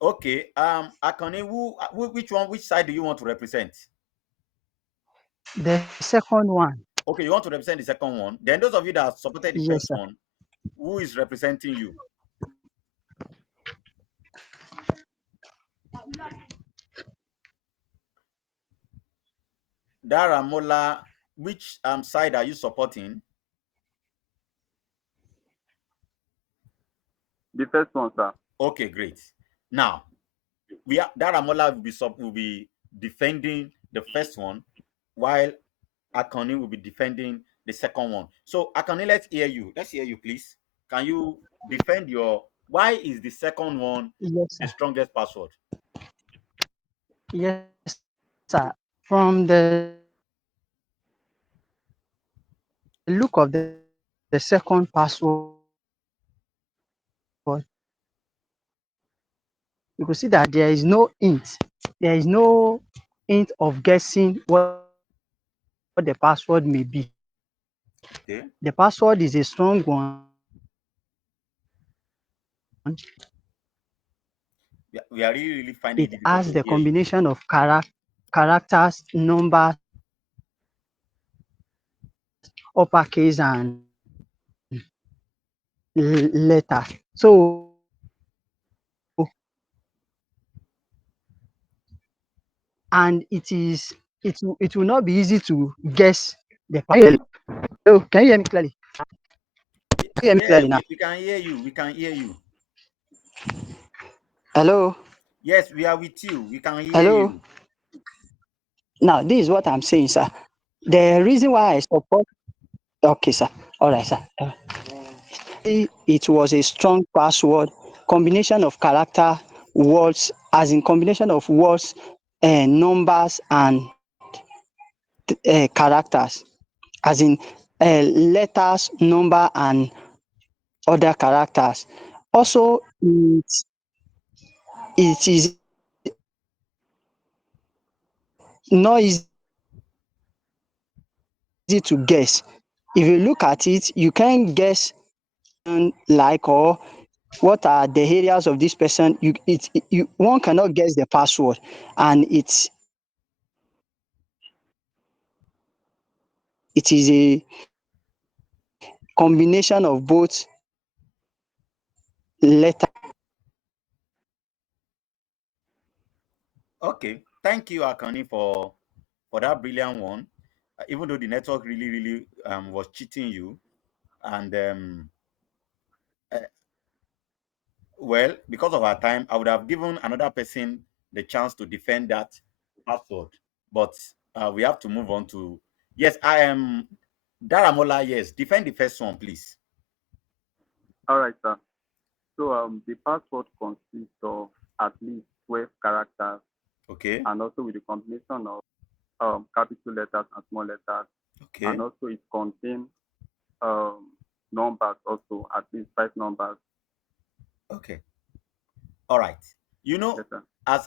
Okay. Akane, which side do you want to represent? The second one. Okay, you want to represent the second one. Then those of you that supported the Yes, first sir. one, who is representing you? Daramola, which side are you supporting? The first one, sir. Okay, great. Now Daramola will be defending the first one, while Akane will be defending the second one. So Akane, let's hear you. Let's hear you, please. Can you defend your why is the second one Yes, the sir. strongest password? Yes, sir. From the look of the second password, you could see that there is no int. There is no int of guessing what the password may be. The password is a strong one. Okay. We are really, really finding it It difficult has to the hear you. combination of characters, numbers, uppercase, and letters. So and it will not be easy to guess the password. Oh, can you hear me clearly? Can you hear me Yeah, clearly now? we can hear you. We can hear you. Hello? Yes, we are with you. We can hear Hello? you. Now, this is what I'm saying, sir. The reason why I support. Okay, sir. All right, sir. It was a strong password, combination of character, words, as in combination of words, numbers, and characters, as in letters, number, and other characters. Also, it is not easy to guess. If you look at it, you can guess like or what are the areas of this person. You one cannot guess the password, and it is a combination of both letter. Okay. Thank you, Akane, for that brilliant one. Even though the network really, really was cheating you, and uh, well, because of our time, I would have given another person the chance to defend that password. But we have to move on to yes, I am Daramola. Yes, defend the first one, please. All right, sir. So the password consists of at least 12 characters, Okay, and also with a combination of capital letters and small letters, and okay, also it contains um, numbers also, at least 5 numbers. okay. All right. You know, Yes, sir.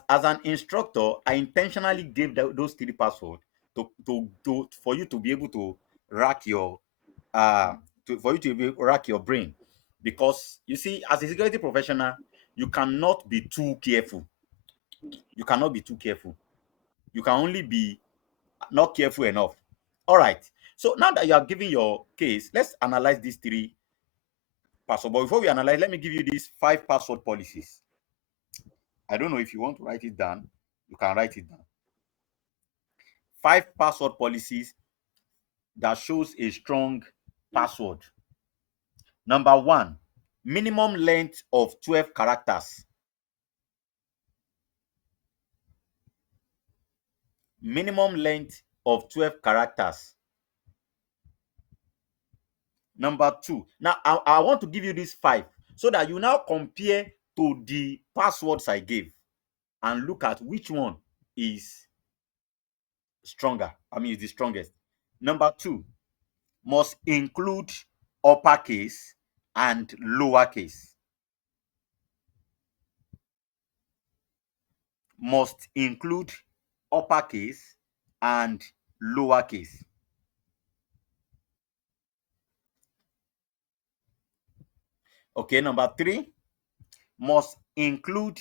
as an instructor, I intentionally gave those three passwords to for you to be able to rack your for you to be able to rack your brain, because you see, as a security professional, you cannot be too careful. You cannot be too careful. You can only be not careful enough. All right. So now that you are giving your case, let's analyze these three passwords. But before we analyze, let me give you these five password policies. I don't know if you want to write it down. You can write it down. Five password policies that shows a strong password. Number one, minimum length of 12 characters. Minimum length of 12 characters. Number two, now I want to give you these five so that you now compare to the passwords I gave and look at which one is stronger. I mean, is the strongest. Number two, must include uppercase and lowercase. Must include uppercase and lowercase. Okay, number three, must include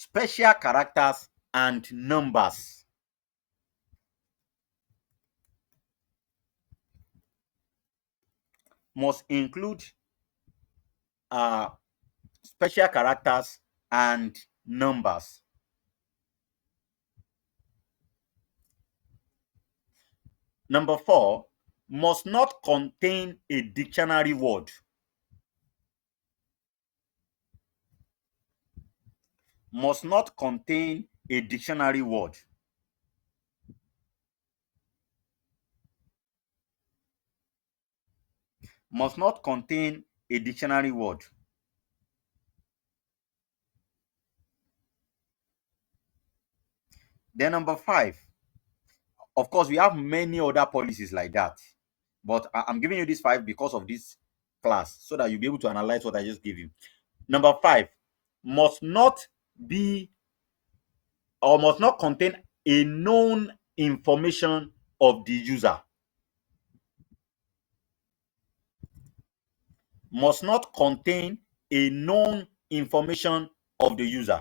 special characters and numbers. Must include special characters and numbers. Number 4, must not contain a dictionary word. Must not contain a dictionary word. Must not contain a dictionary word. Then number 5, of course, we have many other policies like that, but I'm giving you these 5 because of this class, so that you'll be able to analyze what I just gave you. Number 5, must not be or must not contain a known information of the user. Must not contain a known information of the user.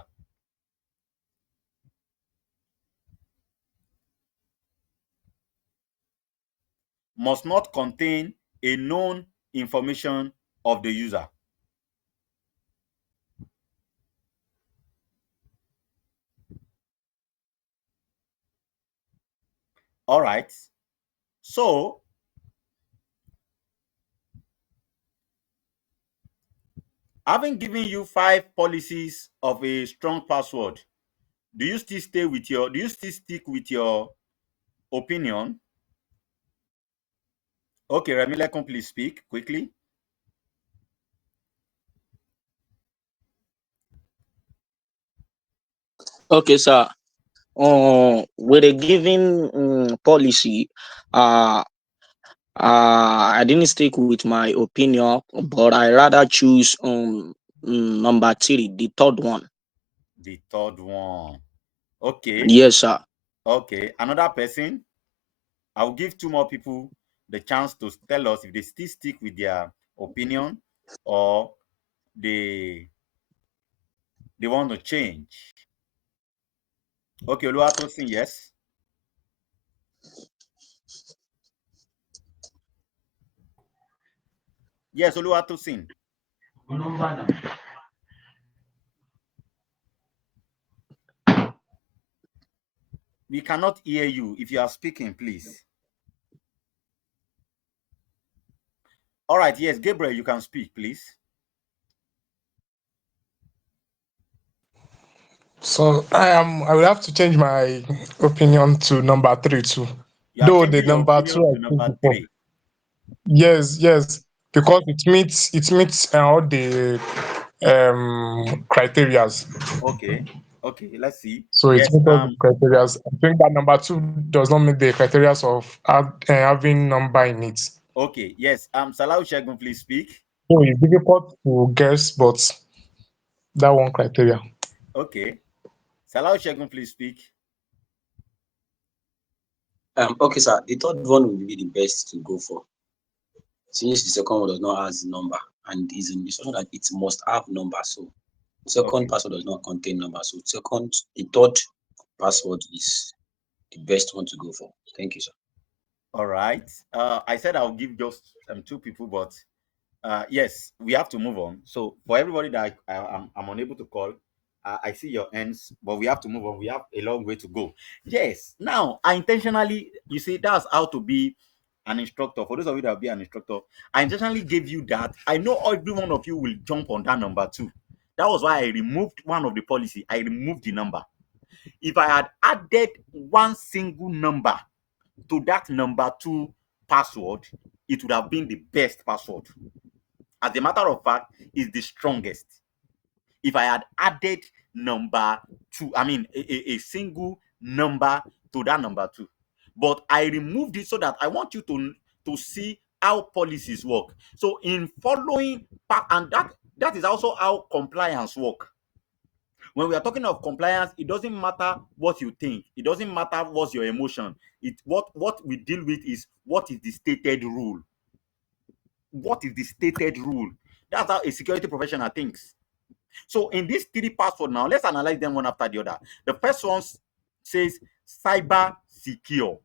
Must not contain a known information of the user. All right. So, having given you 5 policies of a strong password, do you still stick with your opinion? Okay, Remilekun, please speak quickly. Okay, sir. With a given policy, uh, I didn't stick with my opinion, but I rather choose number 3, the third one. The third one. Okay. Yes, sir. Okay. Another person. I'll give 2 more people the chance to tell us if they still stick with their opinion or they want to change. Okay, Oluwatosin, yes. Yes, Oluwatosin. We cannot hear you if you are speaking, please. All right, yes, Gabriel, you can speak, please. So I will have to change my opinion to number 3 too. You are Though the changing your number 2 opinion I to think number before. 3. Yes, yes, because it meets all the criterias. Okay. Okay, let's see. So it Yes, meets all the criterias. I think that number 2 does not meet the criterias of having number in it. okay, yes. Salau Shegun, please speak. So it's difficult to guess, but that one criteria. Okay. Salau Shegun, please speak. Okay, sir. The third one will be the best to go for, since the second one does not have the number and is in the instruction that it must have number. So the second Okay. password does not contain number. So the third password is the best one to go for. Thank you, sir. All right. I said I'll give just 2 people, but yes, we have to move on. So for everybody that I'm unable to call, I see your ends, but we have to move on. We have a long way to go. Yes. Now, I intentionally, you see, that's how to be an instructor. For those of you that will be an instructor, I intentionally gave you that. I know every one of you will jump on that number 2. That was why I removed one of the policy. I removed the number. If I had added one single number to that number 2 password, it would have been the best password. As a matter of fact, is the strongest. If I had added number 2, I mean a single number to that number 2, but I removed it so that I want you to see how policies work. So in following and that is also how compliance work. When we are talking of compliance, it doesn't matter what you think, it doesn't matter what's your emotion. What we deal with is what is the stated rule. What is the stated rule? That's how a security professional thinks. So in these three passwords now, let's analyze them one after the other. The first one says cyber secure.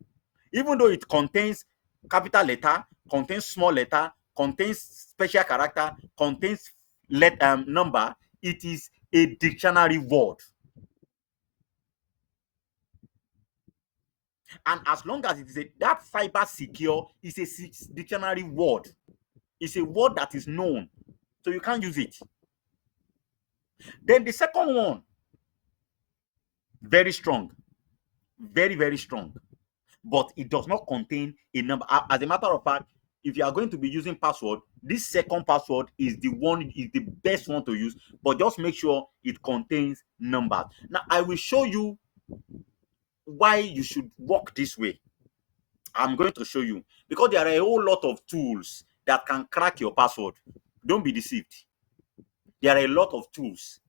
Even though it contains capital letter, contains small letter, contains special character, contains number, it is a dictionary word. And as long as it is that cyber secure is a dictionary word, it's a word that is known, so you can't use it. Then the second one, very strong, very, very strong, but it does not contain a number. As a matter of fact, if you are going to be using password, this second password is the best one to use, but just make sure it contains numbers. Now I will show you why you should work this way. I'm going to show you, because there are a whole lot of tools that can crack your password. Don't be deceived. There are a lot of tools.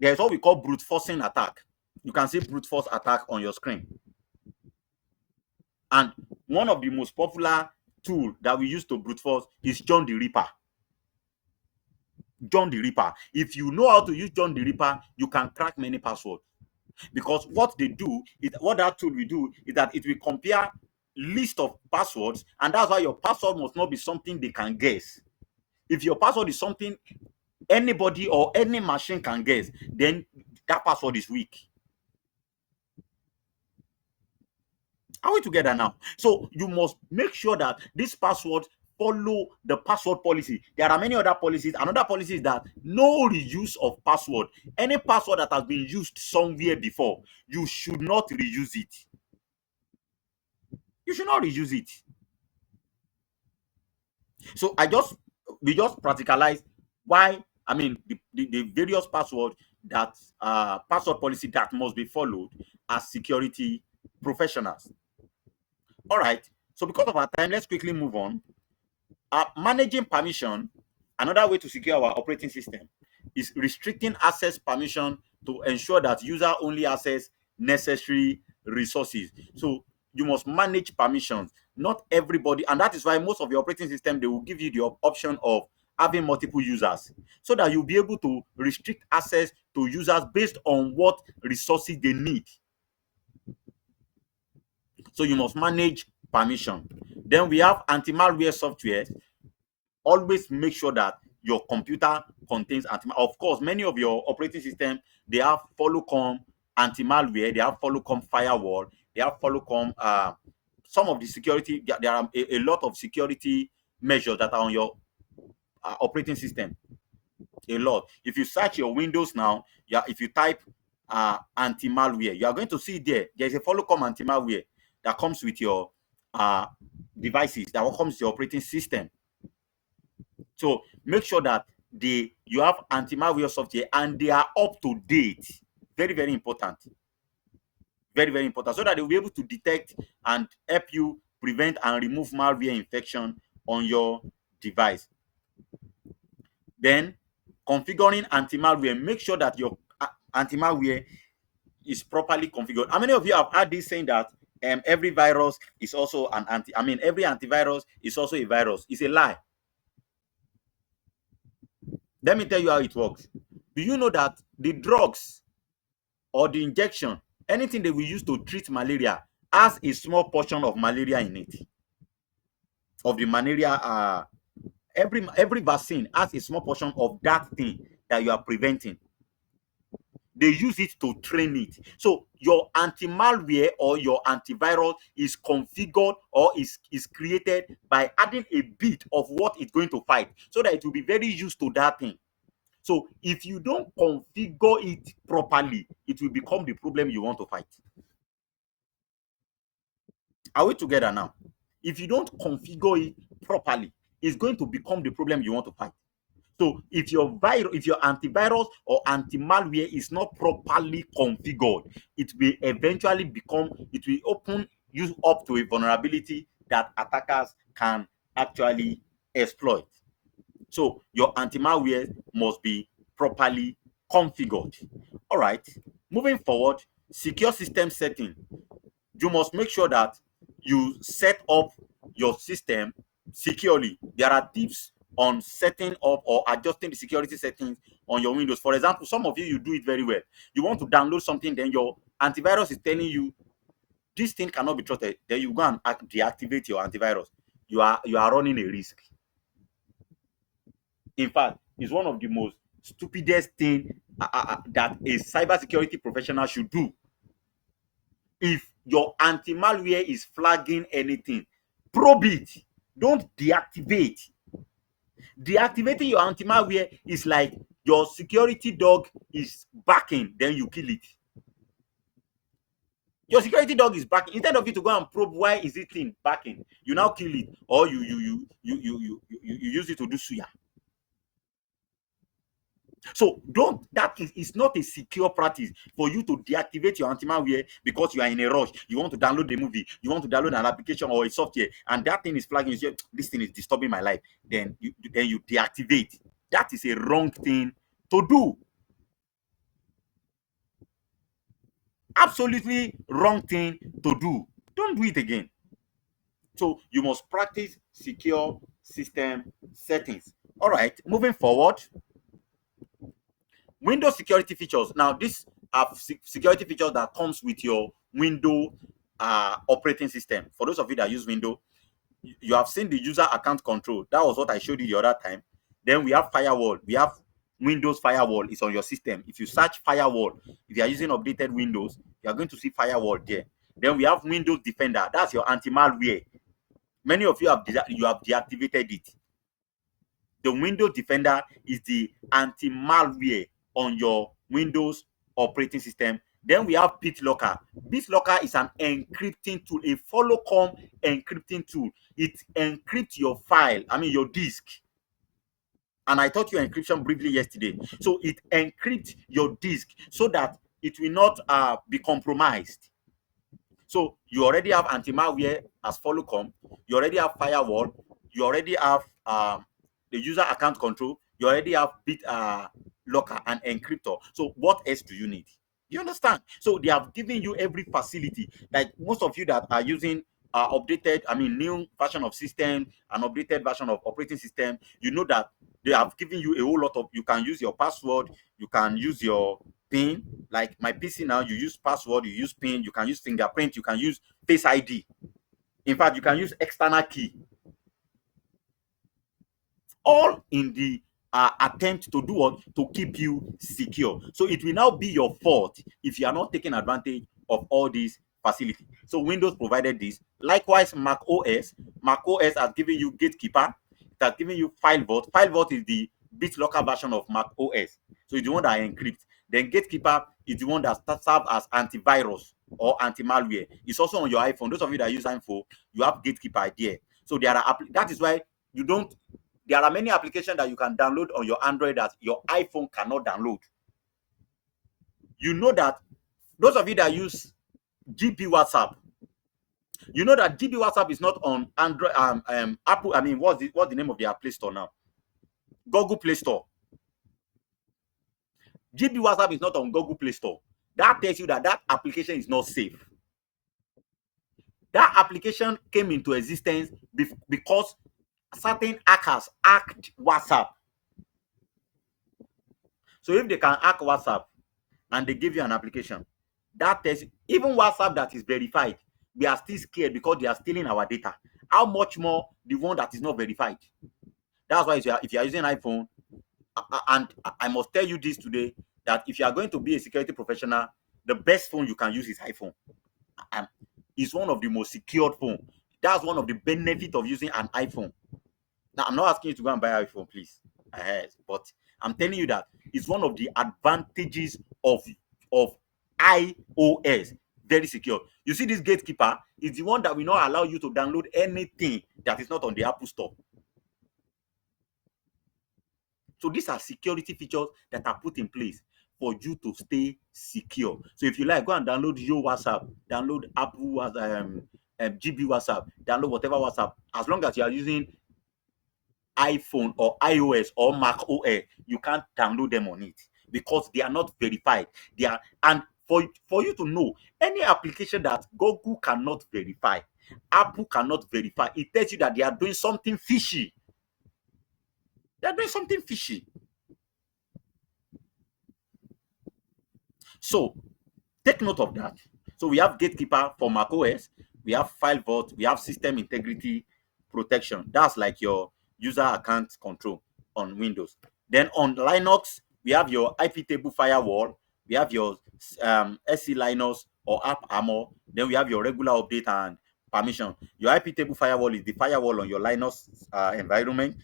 There's what we call brute forcing attack. You can see brute force attack on your screen. And one of the most popular tool that we use to brute force is John the Ripper. John the Ripper. If you know how to use John the Ripper, you can crack many passwords. Because what they do is, what that tool will do is that it will compare list of passwords, and that's why your password must not be something they can guess. If your password is something anybody or any machine can guess, then that password is weak. Are we together now? So you must make sure that this password follow the password policy. There are many other policies. Another policy is that no reuse of password. Any password that has been used somewhere before, you should not reuse it. You should not reuse it. So we just practicalize why, I mean, the various password that password policy that must be followed as security professionals. All right. So because of our time, let's quickly move on. Managing permission, another way to secure our operating system is restricting access permission to ensure that user only access necessary resources. So you must manage permissions. Not everybody, and that is why most of your operating system, they will give you the option of having multiple users, so that you'll be able to restrict access to users based on what resources they need. So you must manage permission. Then we have anti-malware software. Always make sure that your computer contains of course, many of your operating system, they have follow-come anti-malware, they have follow-come firewall, they have follow-come some of the security. There are a lot of security measures that are on your operating system. A lot. If you search your Windows now, yeah, if you type anti-malware, you are going to see there's a follow-come anti-malware that comes with your devices, that comes with your operating system. So make sure that you have anti-malware software and they are up to date. Very, very important. Very, very important. So that they will be able to detect and help you prevent and remove malware infection on your device. Then configuring anti-malware. Make sure that your anti-malware is properly configured. How many of you have heard this saying that every virus is also every antivirus is also a virus? It's a lie. Let me tell you how it works. Do you know that the drugs or the injection, anything that we use to treat malaria, has a small portion of malaria in it? Of the malaria, every vaccine has a small portion of that thing that you are preventing. They use it to train it. So your anti-malware or your antivirus is configured or is created by adding a bit of what it's going to fight, so that it will be very used to that thing. So if you don't configure it properly, it will become the problem you want to fight. Are we together now? If you don't configure it properly, it's going to become the problem you want to fight. So if your antivirus or anti-malware is not properly configured, it will eventually it will open you up to a vulnerability that attackers can actually exploit. So your anti-malware must be properly configured. All right. Moving forward, secure system setting. You must make sure that you set up your system securely. There are tips on setting up or adjusting the security settings on your Windows. For example, some of you do it very well. You want to download something, then your antivirus is telling you this thing cannot be trusted. Then you go and deactivate your antivirus. You are running a risk. In fact, it's one of the most stupidest thing that a cybersecurity professional should do. If your anti-malware is flagging anything, probe it. Don't deactivate. Deactivating your anti-malware is like your security dog is barking, then you kill it. Your security dog is barking. Instead of you to go and probe why is it thing barking, you now kill it, or you use it to do suya. So that is not a secure practice for you to deactivate your anti-malware because you are in a rush. You want to download the movie, you want to download an application or a software, and that thing is flagging. You say, this thing is disturbing my life. Then you deactivate. That is a wrong thing to do. Absolutely wrong thing to do. Don't do it again. So you must practice secure system settings. All right, moving forward. Windows security features. Now, these are security features that comes with your Windows operating system. For those of you that use Windows, you have seen the user account control. That was what I showed you the other time. Then we have firewall. We have Windows firewall is on your system. If you search firewall, if you are using updated Windows, you are going to see firewall there. Then we have Windows Defender. That's your anti-malware. Many of you have deactivated it. The Windows Defender is the anti-malware on your Windows operating system. Then we have BitLocker. BitLocker is an encrypting tool, a follow-come encrypting tool. It encrypts your file, your disk. And I taught you encryption briefly yesterday. So it encrypts your disk so that it will not be compromised. So you already have anti-malware as follow-come. You already have firewall. You already have the user account control. You already have BitLocker and encryptor. So what else do you need? You understand? So they have given you every facility. Like most of you that are using new version of system, an updated version of operating system, you know that they have given you a whole lot of, you can use your password, you can use your PIN. Like my PC now, you use password, you use PIN, you can use fingerprint, you can use Face ID. In fact, you can use external key. All in the attempt to do what? To keep you secure. So it will now be your fault if you are not taking advantage of all these facilities. So Windows provided this. Likewise, Mac OS has given you Gatekeeper. It has given you File Vault. File Vault is the BitLocker version of Mac OS. So it's the one that encrypts. Then Gatekeeper is the one that serves as antivirus or anti-malware. It's also on your iPhone. Those of you that use iPhone, you have Gatekeeper there. So that is why there are many applications that you can download on your Android that your iPhone cannot download. You know that those of you that use GB WhatsApp, you know that GB WhatsApp is not on Android, Apple. What's the name of their Play Store now? Google Play Store. GB WhatsApp is not on Google Play Store. That tells you that application is not safe. That application came into existence because certain hackers hacked WhatsApp. So if they can hack WhatsApp and they give you an application, that tells you, even WhatsApp that is verified, we are still scared because they are stealing our data. How much more the one that is not verified? That's why if you are using iPhone, and I must tell you this today, that if you are going to be a security professional, the best phone you can use is iPhone. And it's one of the most secured phone. That's one of the benefits of using an iPhone. Now, I'm not asking you to go and buy an iPhone, please. But I'm telling you that it's one of the advantages of iOS. Very secure. You see, this Gatekeeper is the one that will not allow you to download anything that is not on the Apple Store. So these are security features that are put in place for you to stay secure. So if you like, go and download your WhatsApp, download Apple GB WhatsApp, download whatever WhatsApp. As long as you are using iPhone or iOS or Mac OS, you can't download them on it because they are not verified. And for you to know, any application that Google cannot verify, Apple cannot verify, it tells you that they are doing something fishy. They are doing something fishy. So take note of that. So we have gatekeeper for macOS, we have file vault, we have system integrity protection. That's like your user account control on Windows. Then on Linux, we have your IP table firewall, we have your SC Linux or App Armor. Then we have your regular update and permission. Your IP table firewall is the firewall on your Linux environment.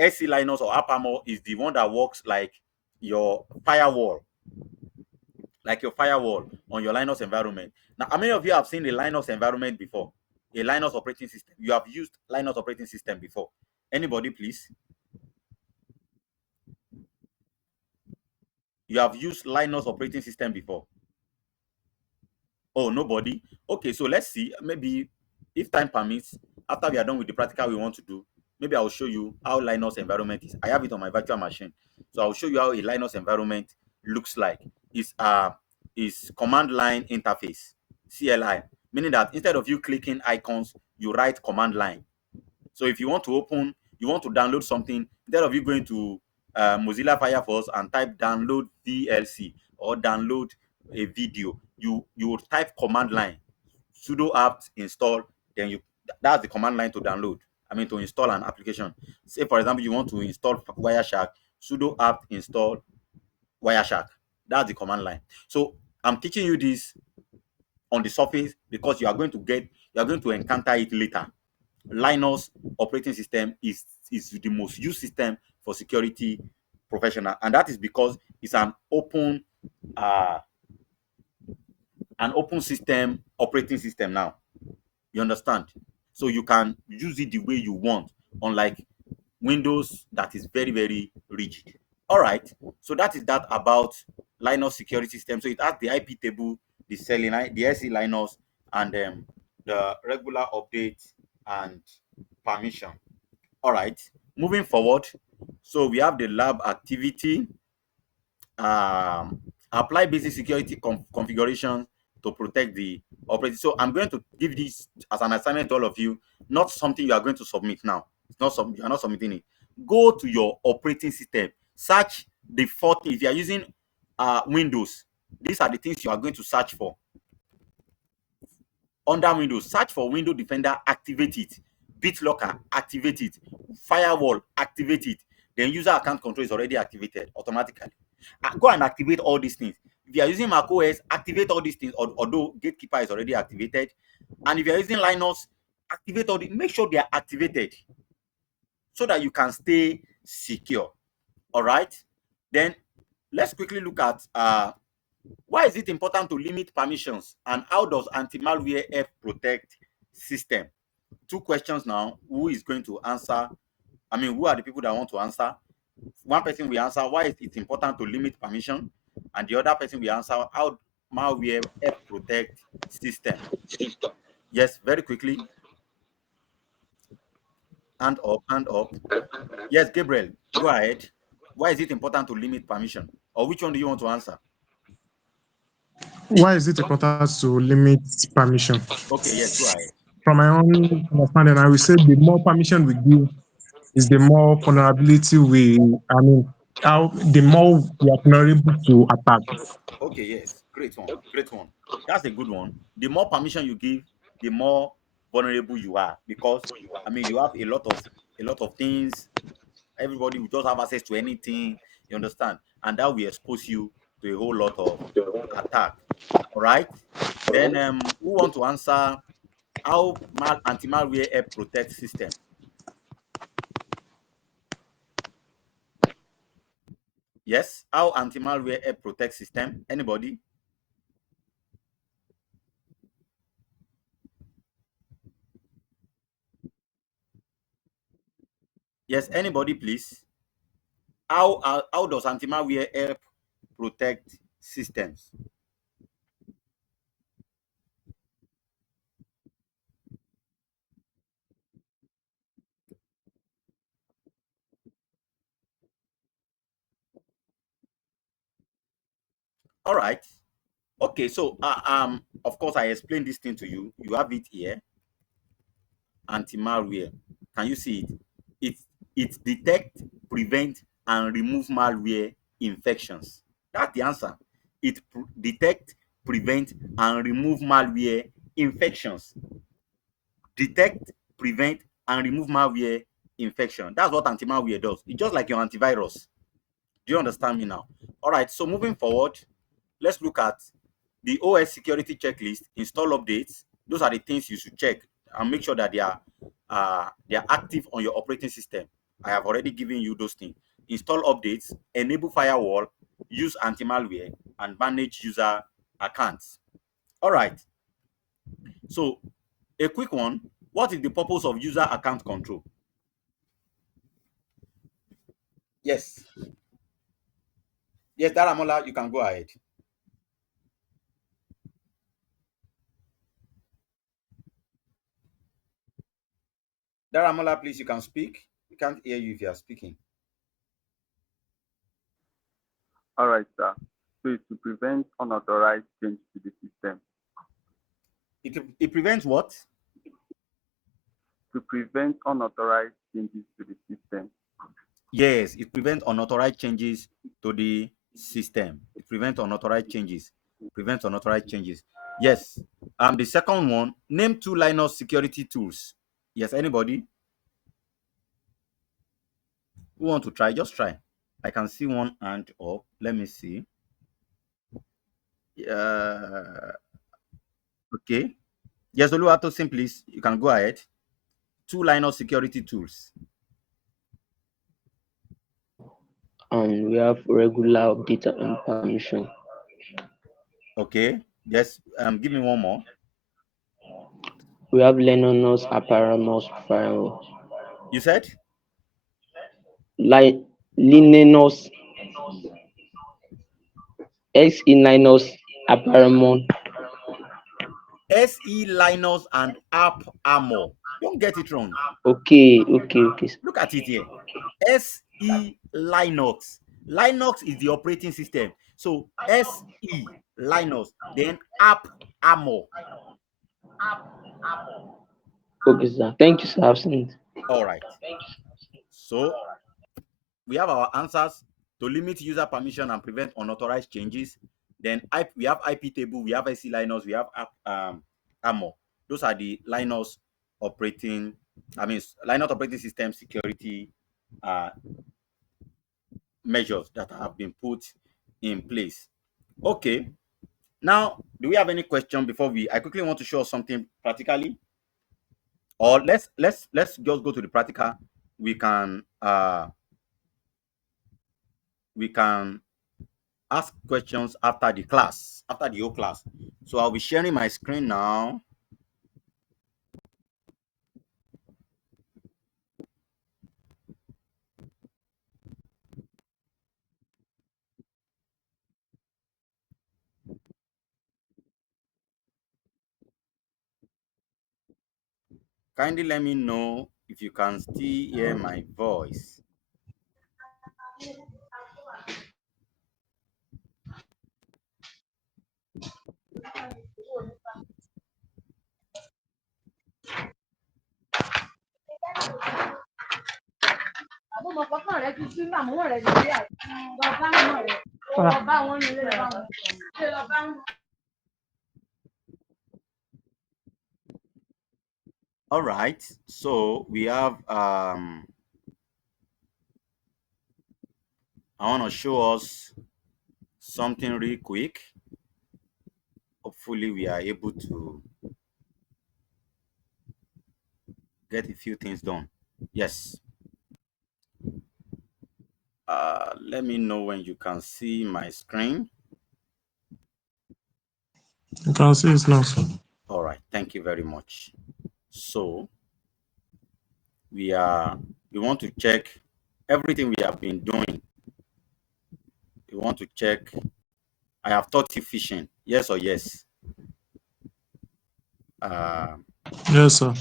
SC Linux or App Armor is the one that works your firewall like your firewall on your Linux environment. Now, how many of you have seen a Linux environment before? A Linux operating system. You have used Linux operating system before. Anybody, please? You have used Linux operating system before. Oh, nobody? Okay, so let's see. Maybe if time permits, after we are done with the practical we want to do, maybe I'll show you how Linux environment is. I have it on my virtual machine. So I'll show you how a Linux environment looks like. It's command line interface, CLI, meaning that instead of you clicking icons, you write command line. So if you want to download something, instead of you going to Mozilla Firefox and type download VLC or download a video, you would type command line, sudo apt install, then that's the command line to download. I mean to install an application. Say for example, you want to install Wireshark, sudo apt install Wireshark. That's the command line. So I'm teaching you this on the surface because you are going to encounter it later. Linux operating system is the most used system for security professional, and that is because it's uh, an open system operating system now. You understand? So you can use it the way you want, unlike Windows that is very, very rigid. All right. So that is that about Linux security system. So it has the IP table, the Selenium, the SE Linux, and the regular update and permission. All right. Moving forward, so we have the lab activity. Apply basic security configuration to protect the operating. So I'm going to give this as an assignment to all of you, not something you are going to submit now. It's not some you are not submitting it. Go to your operating system, search the 40. If you are using Windows, these are the things you are going to search for. Under Windows, search for Window Defender, activate it. BitLocker, activate it. Firewall, activate it. Then user account control is already activated automatically. Go and activate all these things. If you are using macOS, activate all these things, although Gatekeeper is already activated. And if you are using Linux, activate all the, make sure they are activated so that you can stay secure. All right. Then let's quickly look at why is it important to limit permissions and how does anti-malware help protect system? Two questions now. Who is going to answer? I mean, who are the people that want to answer? One person will answer why is it important to limit permission, and the other person will answer how malware help protect system. Yes, very quickly. Hand up, hand up. Yes, Gabriel, go ahead. Why is it important to limit permission? Or which one do you want to answer? Why is it important to limit permission? Okay, yes, go ahead. From my own understanding, I will say the more permission we give is the more vulnerability how the more we are vulnerable to attack. Okay, yes, great one, great one. That's a good one. The more permission you give, the more vulnerable you are because I mean you have a lot of things. Everybody will just have access to anything. You understand, and that will expose you to a whole lot of attack. All right. Then who want to answer how anti-malware help protect system? Yes, how anti-malware help protect system? Anybody? Yes, anybody, please. How does anti-malware help protect systems? All right. Okay, so of course I explained this thing to you. You have it here. Anti-malware. Can you see it? It it detect, prevent, and remove malware infections. That's the answer. it detect, prevent, and remove malware infections. Detect, prevent, and remove malware infection. That's what anti-malware does. It's just like your antivirus. Do you understand me now? All right. So moving forward, let's look at the OS security checklist. Install updates. Those are the things you should check and make sure that they are active on your operating system. I have already given you those things. Install updates, enable firewall, use anti-malware, and manage user accounts. All right. So a quick one. What is the purpose of user account control? Yes. Yes, Daramola, you can go ahead. Daramola, please, you can speak. We can't hear you if you are speaking. All right, sir. So it's to prevent unauthorized change to the system. It prevents what? To prevent unauthorized changes to the system. Yes, it prevents unauthorized changes to the system. It prevents unauthorized changes. Prevents unauthorized changes. Yes. The second one, name 2 Linux security tools. Yes, anybody who want to try, just try. I can see one hand up. Let me see. Okay. Yes, Oluwatosin, please. You can go ahead. 2 Linux security tools. We have regular update and permission. Okay. Yes. Give me one more. We have Linux Apparamos firewall. You said Linux SE Linux Apparamon. SE Linux and App Armor. Don't get it wrong. Okay. Look at it here. SE Linux. Linux is the operating system. So SE Linux, then App Armor. Okay, sir. Thank you, sir. I've seen it. All right. So we have our answers to limit user permission and prevent unauthorized changes. Then we have IP table, we have SE Linux, we have Armor. Those are the Linux operating, Linux operating system security uh, measures that have been put in place. Okay. Now, do we have any question before I quickly want to show something practically, or let's just go to the practical. We can we can ask questions after the class, after the whole class. So I'll be sharing my screen now. Kindly let me know if you can still hear my voice. All right, so we have I want to show us something really quick. Hopefully we are able to get a few things done. Yes. Let me know when you can see my screen. You can see it now, sir. All right, thank you very much. So we want to check everything we have been doing. We want to check. I have taught you phishing. Yes or yes? Uh, Yes, sir.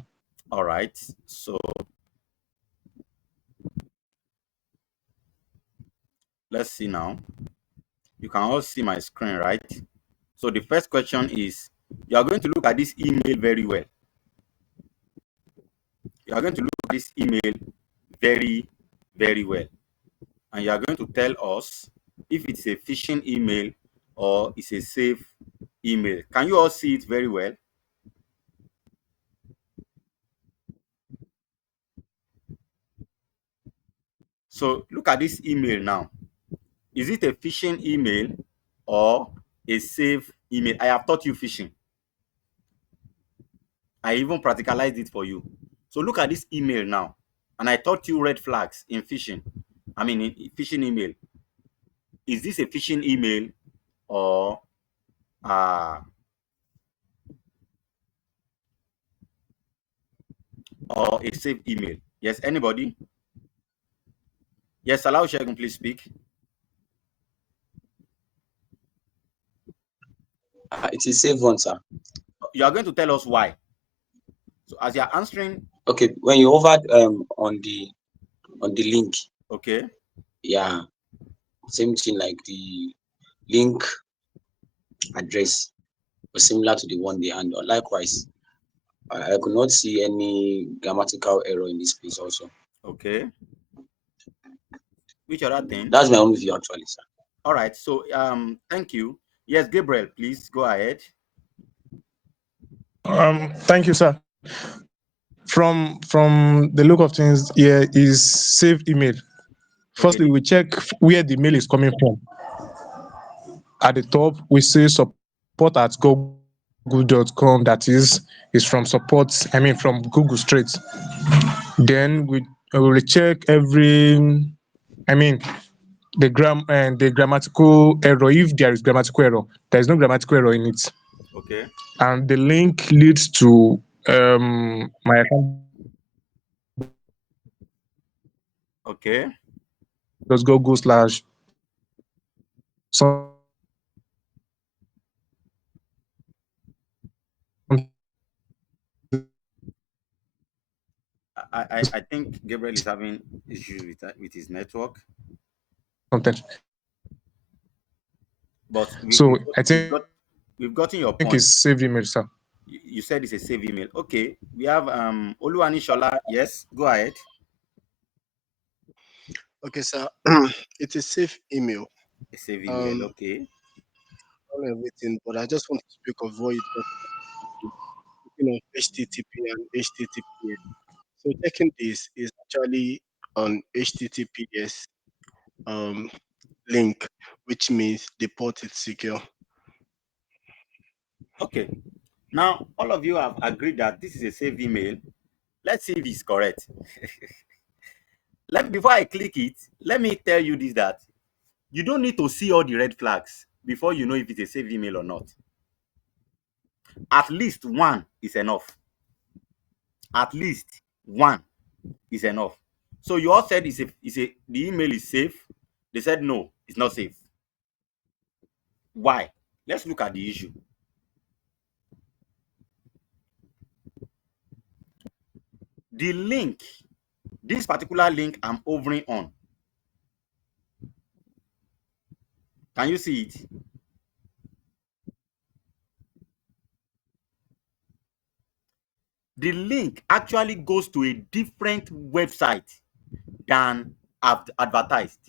all right. So let's see now. You can all see my screen, right? So the first question is, you are going to look at this email very well. You are going to look at this email very, very well. And you are going to tell us if it's a phishing email or it's a safe email? Can you all see it very well? So look at this email now. Is it a phishing email or a safe email? I have taught you phishing. I even practicalized it for you. So look at this email now. And I taught you red flags in phishing. I mean, in phishing email. Is this a phishing email or uh or a safe email? Yes, anybody? Yes, allow Shagun, please speak. It's a safe one, sir. You are going to tell us why. So as you are answering, Okay, when you hovered on the link, okay, yeah, same thing like the link address was similar to the one they and likewise, I could not see any grammatical error in this place also. okay. Which other thing? That's my own view actually, sir. All right. So thank you. Yes, Gabriel, please go ahead. Thank you, sir. From the look of things here is saved email. Okay. Firstly, we check where the mail is coming from. At the top, we say support at google.com. That is from support. I mean, from Google straight. Then we will check every. I mean, the grammatical error. If there is grammatical error, there is no grammatical error in it, Okay. and the link leads to my Okay. account.google/something. I think Gabriel is having issues with his network, but So I think we've gotten your it's point. saved email, sir. You said it's a safe email. Okay. We have Oluwani Shola. Yes, go ahead. Okay, sir. It's a safe email. A safe email. Um, Okay. all everything, but I just want to speak of what you talked about, speaking of HTTP and HTTPS. So checking this is actually on HTTPS um link, which means the port is secure. Okay. Now all of you have agreed that this is a safe email. Let's see if it's correct. Let before I click it, let me tell you this that you don't need to see all the red flags before you know if it's a safe email or not. At least one is enough. At least one is enough. So you all said the email is safe. They said no, it's not safe. Why? Let's look at the issue. The link, this particular link I'm hovering on, can you see it? The link actually goes to a different website than advertised.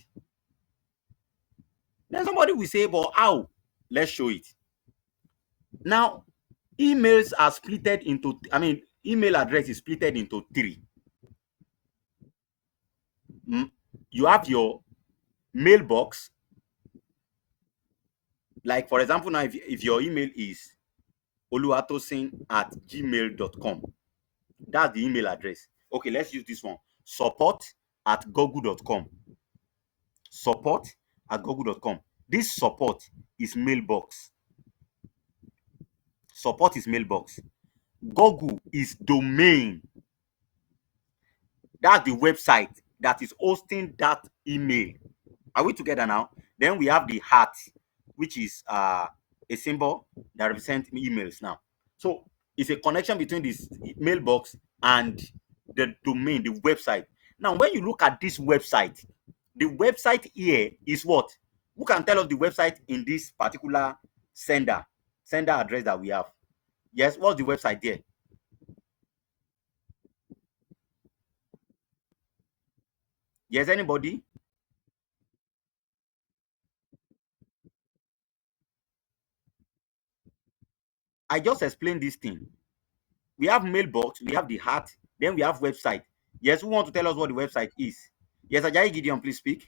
Then somebody will say, but how? Let's show it. Now, emails are splitted into, I mean, email address is splitted into three. You have your mailbox. Like, for example, now, if your email is oluwatosin@gmail.com, that's the email address. Okay, let's use this one. Support@google.com. Support@google.com. This support is mailbox. Support is mailbox. Google is domain. That's the website that is hosting that email. Are we together now? Then we have the heart, which is a symbol that represents emails now. So it's a connection between this mailbox and the domain, the website. Now, when you look at this website, the website here is what? Who can tell us the website in this particular sender address that we have? Yes, what's the website there? Yes, anybody? I just explained this thing. We have mailbox, we have the heart, then we have website. Yes, who want to tell us what the website is? Yes, Ajayi Gideon, please speak.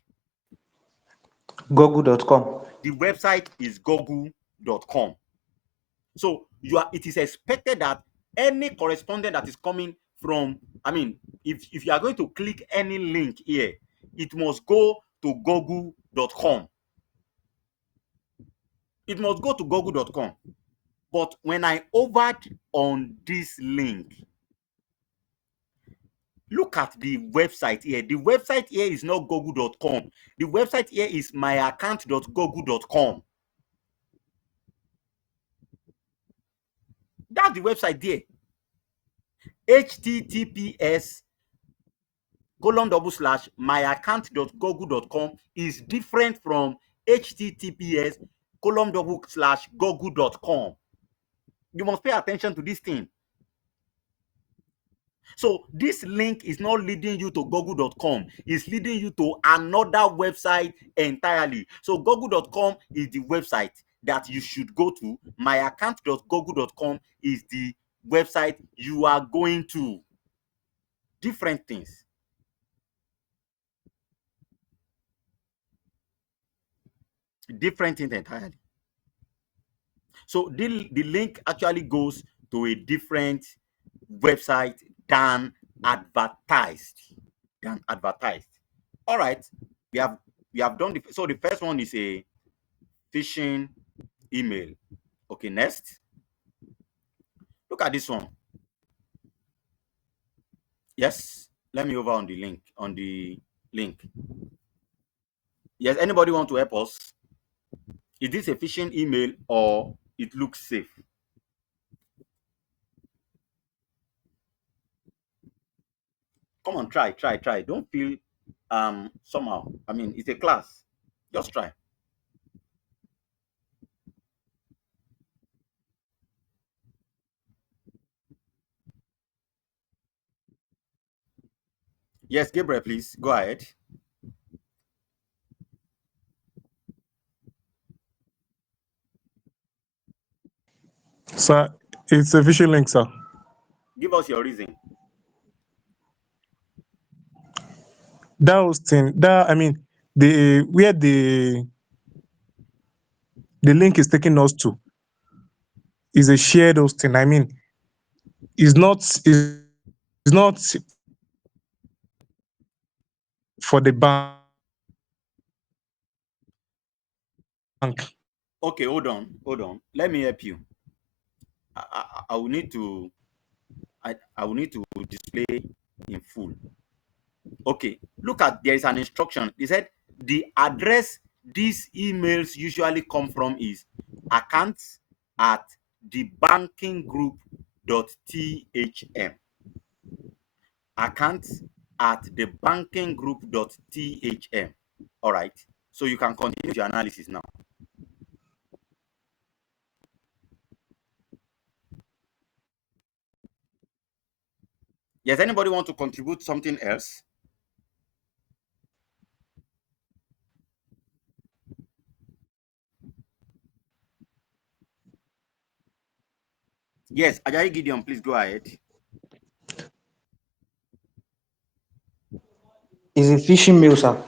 Google.com. The website is google.com. So it is expected that any correspondent that is coming from, I mean, if you are going to click any link here, it must go to google.com. It must go to google.com. But when I hovered on this link, look at the website here. The website here is not google.com. The website here is myaccount.google.com. That's the website there. https :/myaccount.google.com is different from https :/google.com. You must pay attention to this thing. So this link is not leading you to google.com. It's leading you to another website entirely. So google.com is the website that you should go to. myaccount.google.com is the website you are going to. Different things. Different things entirely. So the link actually goes to a different website than advertised. All right, we have done so the first one is a phishing email. Okay, next, look at this one. Yes, let me over on the link. Yes, anybody want to help us? Is this a phishing email or it looks safe? Come on, try. Don't feel somehow. I mean, it's a class. Just try. Yes, Gabriel, please go ahead. Sir, it's a phishing link, sir. Give us your reason. That was thing. That I mean, the where the link is taking us to is a shared hosting. I mean, is not for the bank. Okay, hold on. Let me help you. I will need to I will need to display in full. Okay, look at there is an instruction. They said the address these emails usually come from is accounts at thebankinggroup.thm. Accounts at thebankinggroup.thm. All right. So you can continue your analysis now. Yes, anybody want to contribute something else? Yes, Ajayi Gideon, please go ahead. Is a phishing mail, sir.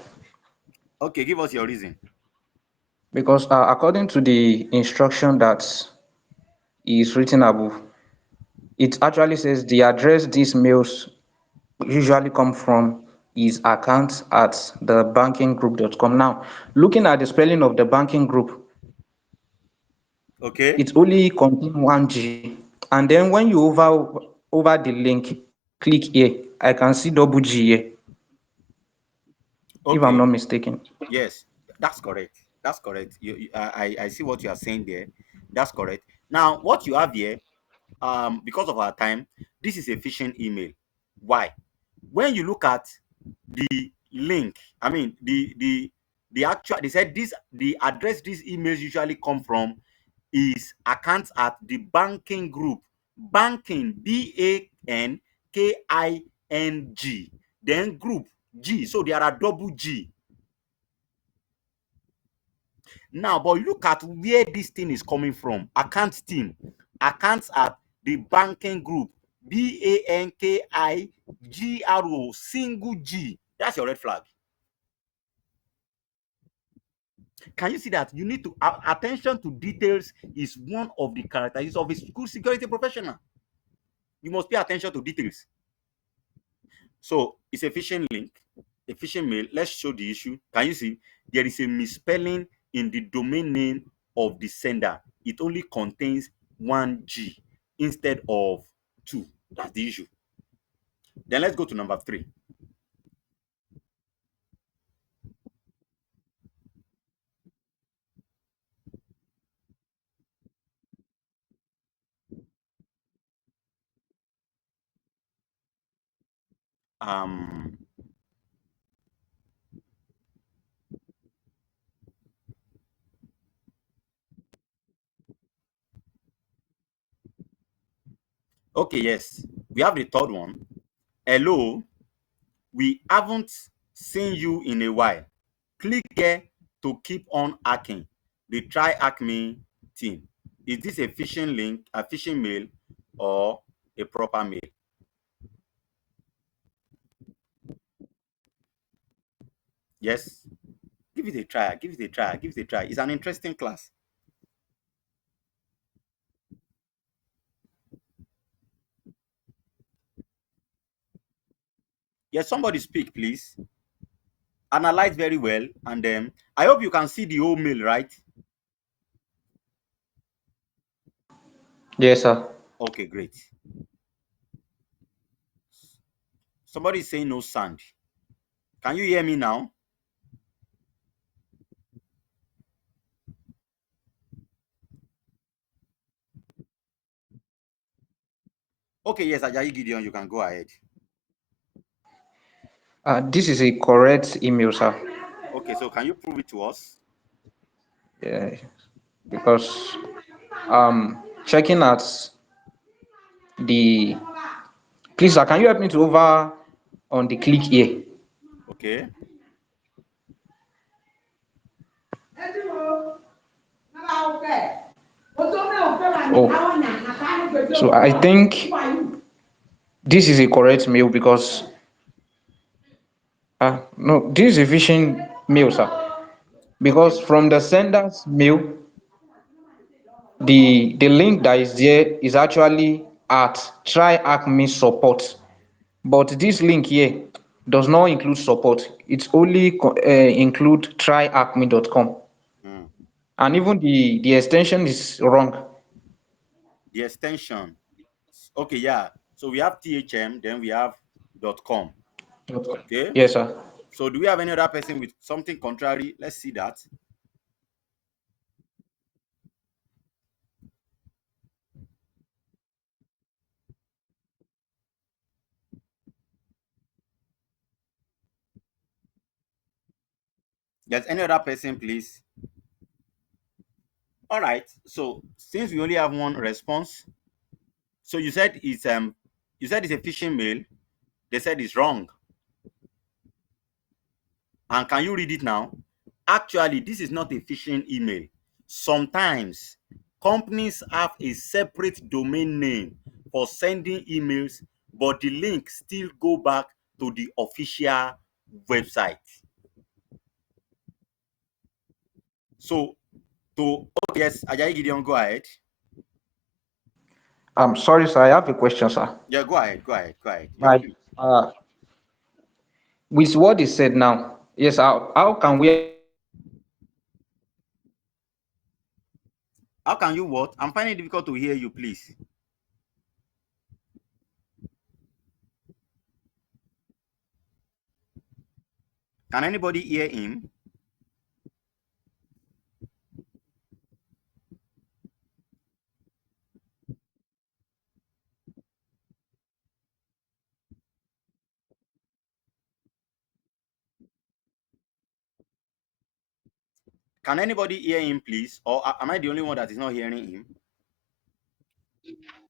Okay, give us your reason. Because according to the instruction that is written above, it actually says the address these mails usually come from is account at thebankinggroup.com. Now, looking at the spelling of the banking group, Okay. it only contains one G. And then when you over the link, click here, I can see double G here, if I'm Okay. not mistaken. Yes, that's correct. That's correct. I see what you are saying there. That's correct. Now, what you have here, because of our time, this is a phishing email. Why? When you look at the link, I mean the actual they said this the address these emails usually come from is accounts at the banking group. Banking, BANKING, then group G. So there are double G. Now, but look at where this thing is coming from. Account team. accounts at the banking group, BANKIGRO, single G. That's your red flag. Can you see that? You need to attention to details is one of the characteristics of a good security professional. You must pay attention to details. So it's a phishing link, a phishing mail. Let's show the issue. Can you see? There is a misspelling in the domain name of the sender. It only contains one G instead of two. That's the issue. Then let's go to number 3. Um, okay, yes. We have the third one. Hello, we haven't seen you in a while. Click here to keep on hacking. The Try Hack Me team. Is this a phishing link, a phishing mail, or a proper mail? Yes. Give it a try. Give it a try. Give it a try. It's an interesting class. Yes, somebody speak, please. Analyze very well, and I hope you can see the whole mail, right? Yes, sir. Okay, great. Somebody is saying no sound. Can you hear me now? Okay, yes, Ajayi Gideon, you can go ahead. This is a correct email, sir. Okay, so can you prove it to us? Yeah, because checking at the please, sir, can you help me to over on the click here? Okay. Oh, so I think this is a correct mail because no, this is a phishing mail, sir. Okay. Because from the sender's mail, the link that is there is actually at tryacme support, but this link here does not include support. It only include tryacme.com, Mm. and even the extension is wrong. The extension. Okay, yeah. So we have THM, then we have .com. Okay. Yes, sir. So do we have any other person with something contrary? Let's see that. Yes, any other person, please? All right. So since we only have one response, so you said it's a phishing mail. They said it's wrong. And can you read it now? Actually, this is not a phishing email. Sometimes companies have a separate domain name for sending emails, but the link still go back to the official website. So okay, yes, Ajayi Gideon, go ahead. I'm sorry, sir. I have a question, sir. Yeah, go ahead, go ahead, go ahead. You're Like, free. with what is said now, yes, how can we How can you what? I'm finding it difficult to hear you, please. Can anybody hear him? Can anybody hear him, please? Or am I the only one that is not hearing him?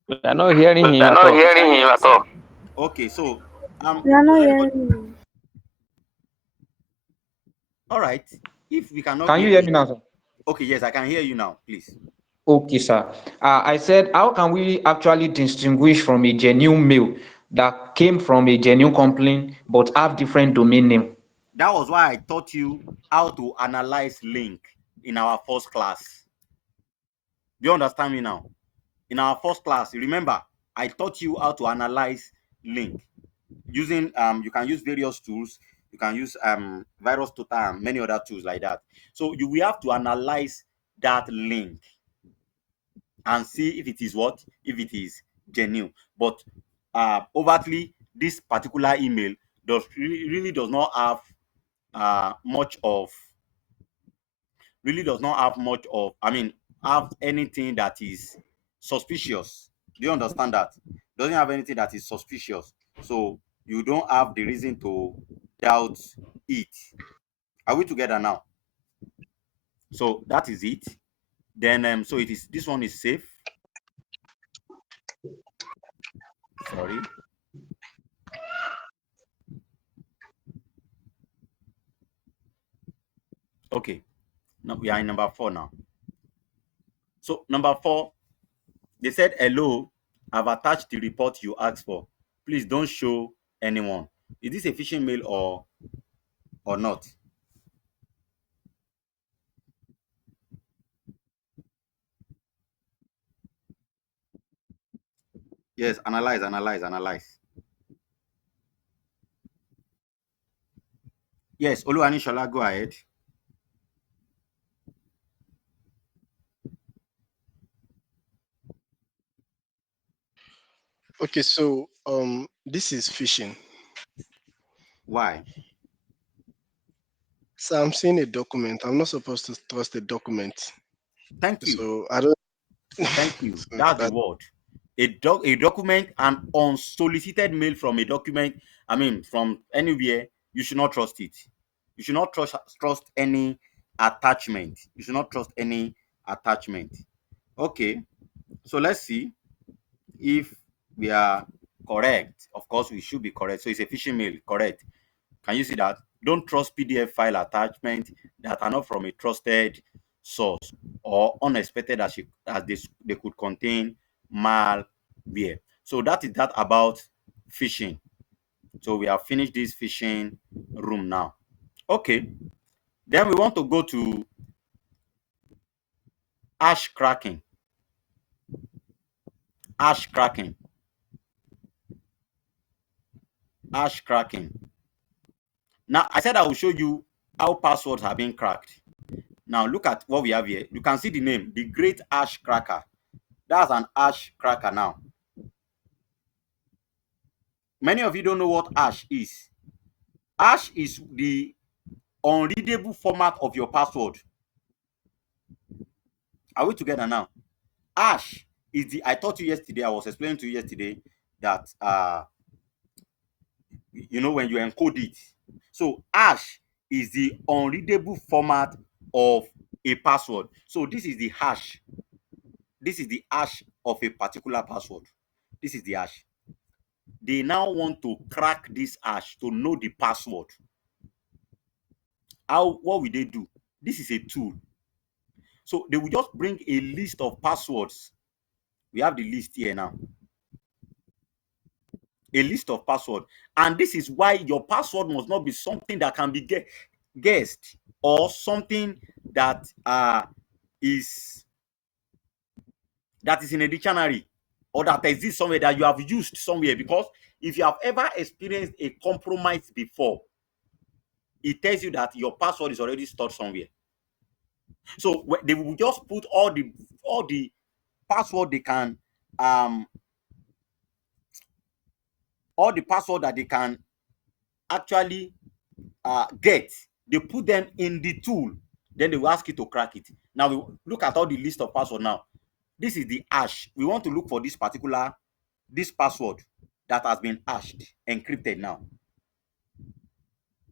We are not hearing We him are at not all. hearing him at all. Okay, so We are not anybody? hearing him. All right. If we cannot can hear you hear him, me now, sir? okay, yes, I can hear you now, please. Okay, sir. I said, how can we actually distinguish from a genuine mail that came from a genuine company but have different domain name? That was why I taught you how to analyze link in our first class. Do you understand me now? In our first class, remember, I taught you how to analyze link using you can use various tools. You can use virus total and many other tools like that. So you will have to analyze that link and see if it is what, if it is genuine. But overtly, this particular email really does not have much of, really does not have much of, I mean, have anything that is suspicious. Do you understand that? Doesn't have anything that is suspicious. So you don't have the reason to doubt it. Are we together now? So that is it. Then so it is, this one is safe. Sorry. Okay. Now we are in number 4 now. So number 4, they said, hello, I've attached the report you asked for. Please don't show anyone. Is this a phishing mail or not? Yes, analyze, analyze, analyze. Yes, Oluwani Shola, go ahead. Okay, so this is phishing. Why? So I'm seeing a document. I'm not supposed to trust a document. Thank you. So I don't. Thank you. So That's the that word. A document, an unsolicited mail from a document, I mean, from anywhere, you should not trust it. You should not trust any attachment. You should not trust any attachment. Okay, so let's see if we are correct. Of course, we should be correct. So it's a phishing mail, correct? Can you see that? Don't trust PDF file attachments that are not from a trusted source or unexpected as they could contain malware. So that is that about phishing. So we have finished this phishing room now. Okay. Then we want to go to hash cracking. Hash cracking. Hash cracking. Now, I said I will show you how passwords have been cracked. Now, look at what we have here. You can see the name, the Great Hash Cracker. That's an hash cracker now. Many of you don't know what hash is. Hash is the unreadable format of your password. Are we together now? Hash is the, I taught you yesterday, I was explaining to you yesterday that when you encode it. So hash is the unreadable format of a password. So this is the hash. This is the hash of a particular password. This is the hash. They now want to crack this hash to know the password. What will they do? This is a tool. So they will just bring a list of passwords. We have the list here now. A list of passwords. And this is why your password must not be something that can be guessed, or something that is in a dictionary, or that exists somewhere, that you have used somewhere. Because if you have ever experienced a compromise before, it tells you that your password is already stored somewhere. So they will just put all the password they can, all the password that they can actually get. They put them in the tool. Then they will ask you to crack it. Now we look at all the list of password now. This is the hash. We want to look for this password that has been hashed, encrypted now,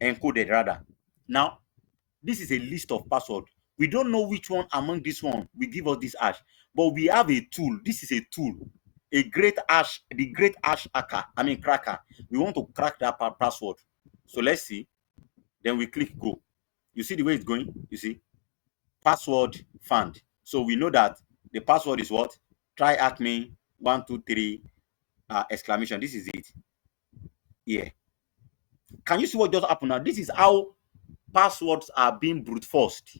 encoded rather. Now, this is a list of passwords. We don't know which one among this one will give us this hash, but we have a tool. This is a tool, a great hash, the great hash cracker. We want to crack that password. So let's see. Then we click go. You see the way it's going? You see? Password found. So we know that The password is what? Try Acme 123 exclamation. This is it. Yeah. Can you see what just happened now? This is how passwords are being brute forced.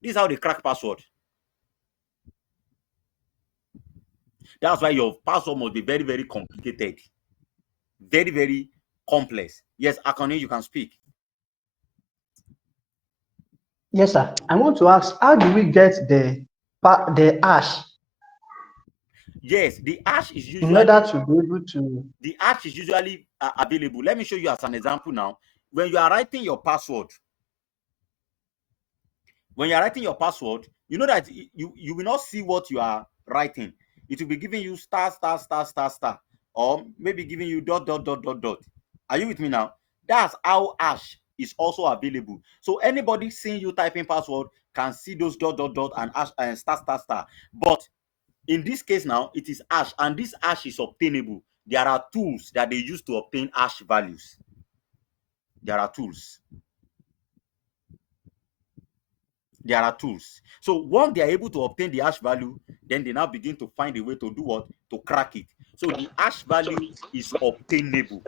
This is how they crack password. That's why your password must be very, very complicated. Very, very complex. Yes, Akane, you can speak. Yes, sir. I want to ask, how do we get the hash Yes, the hash is in order usually to be able to? available. Let me show you as an example now. When you are writing your password, you know that you will not see what you are writing. It will be giving you star star star star star, or maybe giving you dot dot dot dot dot. Are you with me now? That's how hash is also available. So anybody seeing you typing password can see those dot dot dot and hash and star star star. But in this case now, it is hash, and this hash is obtainable. There are tools that they use to obtain hash values. There are tools. There are tools. So once they are able to obtain the hash value, then they now begin to find a way to do what? To crack it. So the hash value is obtainable.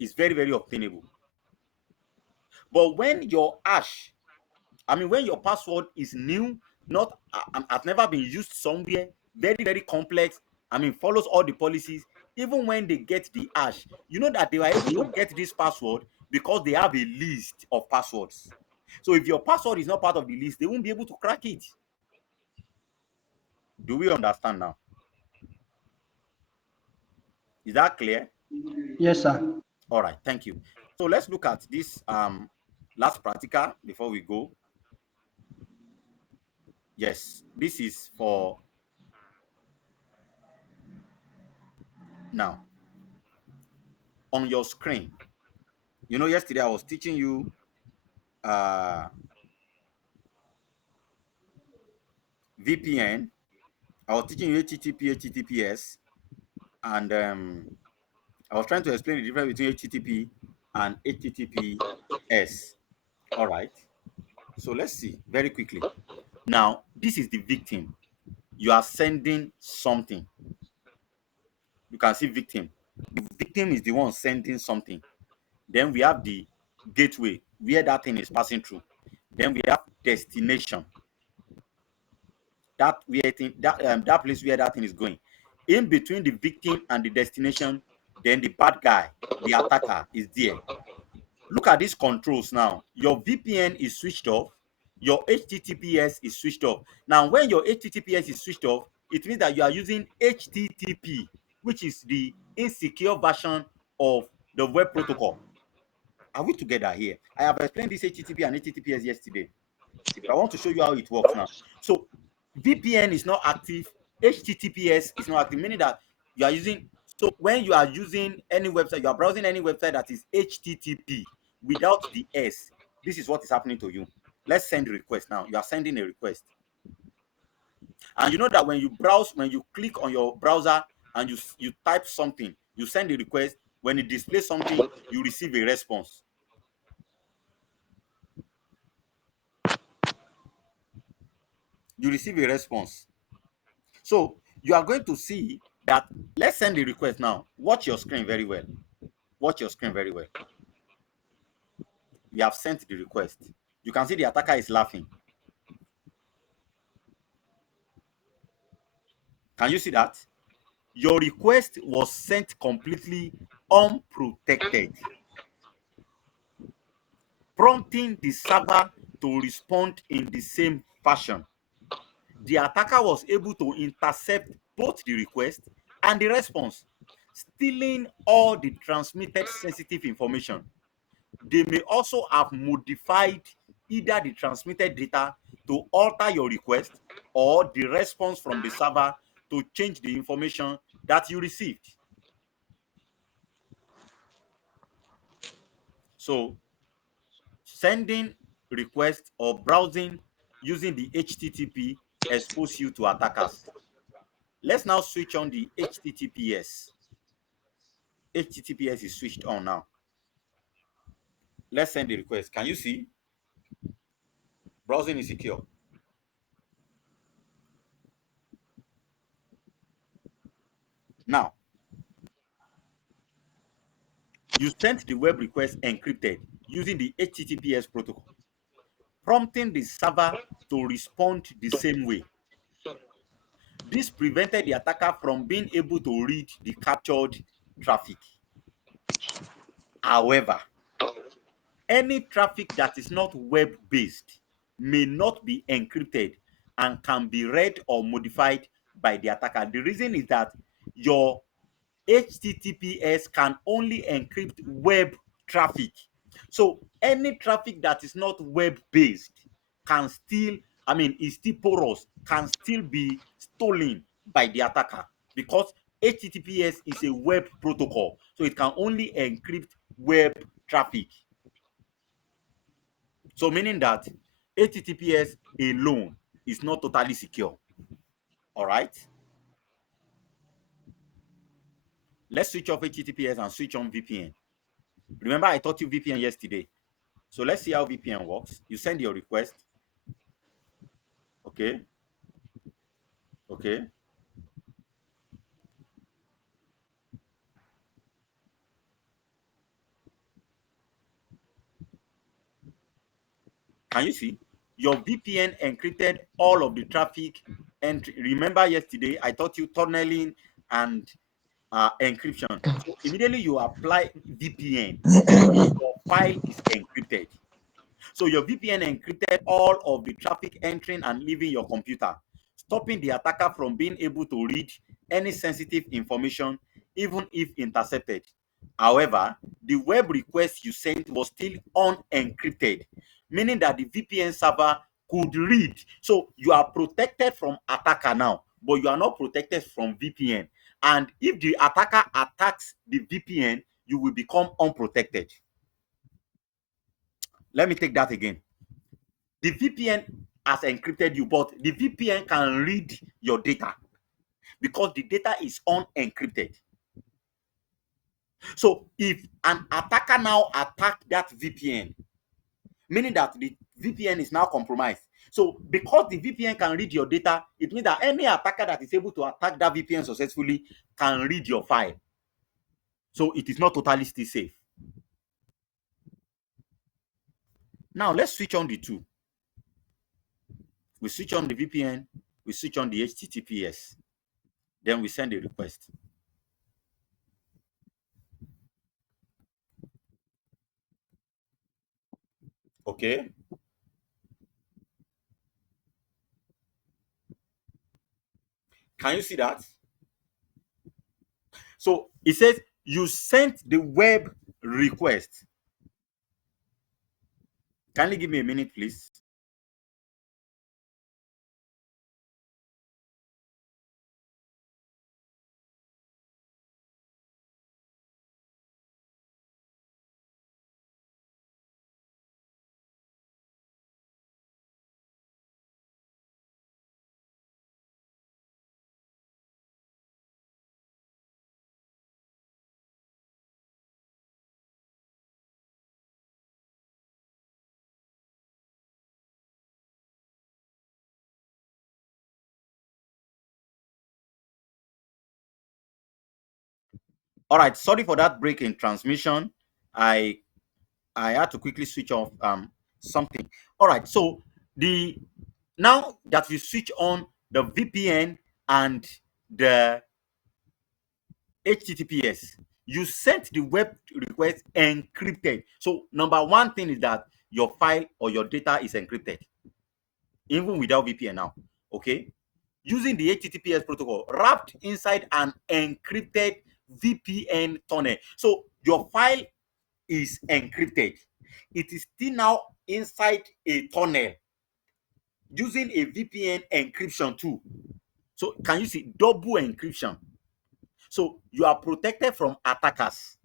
It's very, very obtainable. But when your hash, when your password is new, not has never been used somewhere, very, very complex, follows all the policies, even when they get the hash, you know that they were able to get this password because they have a list of passwords. So if your password is not part of the list, they won't be able to crack it. Do we understand now? Is that clear? Yes, sir. All right, thank you. So let's look at this last practical before we go. Yes, this is for now. On your screen, yesterday I was teaching you uh VPN. I was teaching you HTTPS, and I was trying to explain the difference between HTTP and HTTPS. All right, so let's see very quickly. Now, this is the victim. You are sending something. You can see victim. The victim is the one sending something. Then we have the gateway where that thing is passing through. Then we have destination. That place where that thing is going. In between the victim and the destination, then the bad guy, the attacker, is there. Look at these controls now. Your VPN is switched off. Your HTTPS is switched off. Now, when your HTTPS is switched off, it means that you are using HTTP, which is the insecure version of the web protocol. Are we together here? I have explained this HTTP and HTTPS yesterday. I want to show you how it works now. So VPN is not active, HTTPS is not active, meaning that you are using, so when you are using any website, you are browsing any website that is HTTP without the S, this is what is happening to you. Let's send a request now. You are sending a request. And you know that when you browse, when you click on your browser and you type something, you send a request, when it displays something, you receive a response. You receive a response. So you are going to see that, let's send the request now. Watch your screen very well. Watch your screen very well. We have sent the request. You can see the attacker is laughing. Can you see that? Your request was sent completely unprotected, prompting the server to respond in the same fashion. The attacker was able to intercept both the request and the response, stealing all the transmitted sensitive information. They may also have modified either the transmitted data to alter your request or the response from the server to change the information that you received. So sending requests or browsing using the HTTP expose you to attackers. Let's now switch on the HTTPS. HTTPS is switched on now. Let's send the request. Can you see? Browsing is secure. Now, you sent the web request encrypted using the HTTPS protocol, prompting the server to respond the same way. This prevented the attacker from being able to read the captured traffic. However, any traffic that is not web-based may not be encrypted and can be read or modified by the attacker. The reason is that your HTTPS can only encrypt web traffic. So any traffic that is not web-based can still, is still porous, can still be stolen by the attacker because HTTPS is a web protocol. So it can only encrypt web traffic. So meaning that HTTPS alone is not totally secure. All right. Let's switch off HTTPS and switch on VPN. Remember, I taught you VPN yesterday. So let's see how VPN works. You send your request. Okay. Okay. Can you see? Your VPN encrypted all of the traffic entry. Remember yesterday I taught you tunneling and encryption. So immediately you apply VPN, your file is encrypted. So your VPN encrypted all of the traffic entering and leaving your computer, stopping the attacker from being able to read any sensitive information, even if intercepted. However, the web request you sent was still unencrypted, meaning that the VPN server could read. So you are protected from attacker now, but you are not protected from VPN. And if the attacker attacks the VPN, you will become unprotected. Let me take that again. The VPN has encrypted you, but the VPN can read your data because the data is unencrypted. So if an attacker now attack that VPN, meaning that the VPN is now compromised. So because the VPN can read your data, it means that any attacker that is able to attack that VPN successfully can read your file. So it is not totally still safe. Now let's switch on the two. We switch on the VPN, we switch on the HTTPS. Then we send a request. Okay. Can you see that? So it says you sent the web request. Kindly give me a minute, please. All right, sorry for that break in transmission. I I had to quickly switch off something. All right, so the now that we switch on the VPN and the HTTPS, you sent the web request encrypted. So number one thing is that your file or your data is encrypted, even without VPN now. Okay, using the HTTPS protocol wrapped inside an encrypted VPN tunnel. So your file is encrypted. It is still now inside a tunnel using a VPN encryption tool. So can you see double encryption? So you are protected from attackers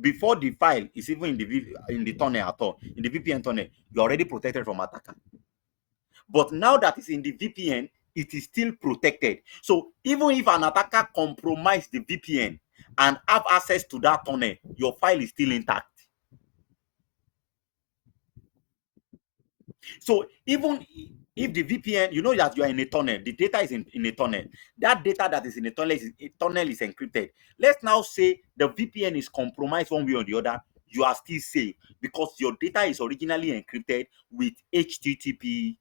before the file is even in the tunnel at all. In the VPN tunnel, you're already protected from attacker. But now that it's in the VPN, it is still protected. So even if an attacker compromise the VPN and have access to that tunnel, your file is still intact. So even If the VPN, you know that you are in a tunnel, the data is in a tunnel. That data that is in a tunnel is encrypted. Let's now say the VPN is compromised one way or the other, you are still safe because your data is originally encrypted with HTTPS.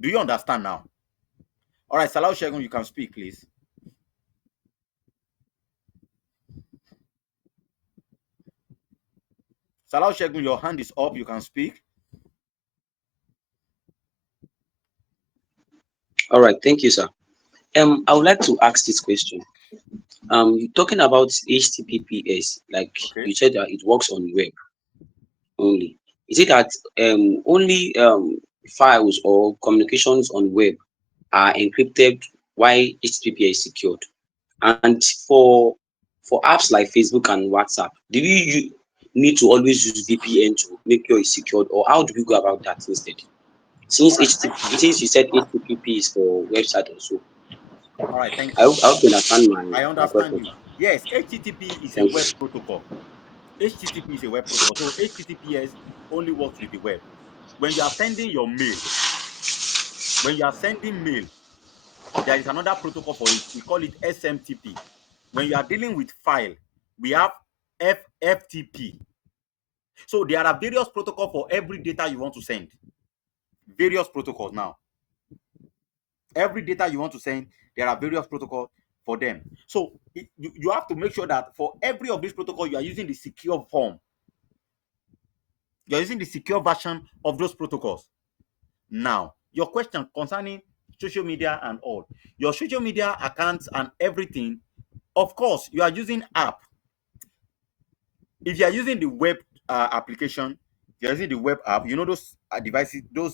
Do you understand now? All right, Salau Shegun, you can speak, please. Salau Shegun, your hand is up. You can speak. All right, thank you, sir. I would like to ask this question. You're talking about HTTPS, like Okay. you said that it works on web only. Is it that only files or communications on web are encrypted while HTTP is secured? And for apps like Facebook and WhatsApp, do you need to always use VPN to make sure it's secured, or how do we go about that instead? All Since right. HTTP, since you said HTTP is for website also, All right. Thank I you. hope you understand I my understand question. you. Yes, HTTP is a Thank you. web protocol. HTTP is a web protocol. So HTTPS only works with the web. When you are sending your mail, when you are sending mail, there is another protocol for it. We call it SMTP. When you are dealing with file, we have FTP. So there are various protocols for every data you want to send. Various protocols now. Every data you want to send, there are various protocols for them. So you have to make sure that for every of these protocols, you are using the secure form. You're using the secure version of those protocols. Now, your question concerning social media and all, your social media accounts and everything, of course, you are using app. If you are using the web application, you're using the web app, you know those devices, those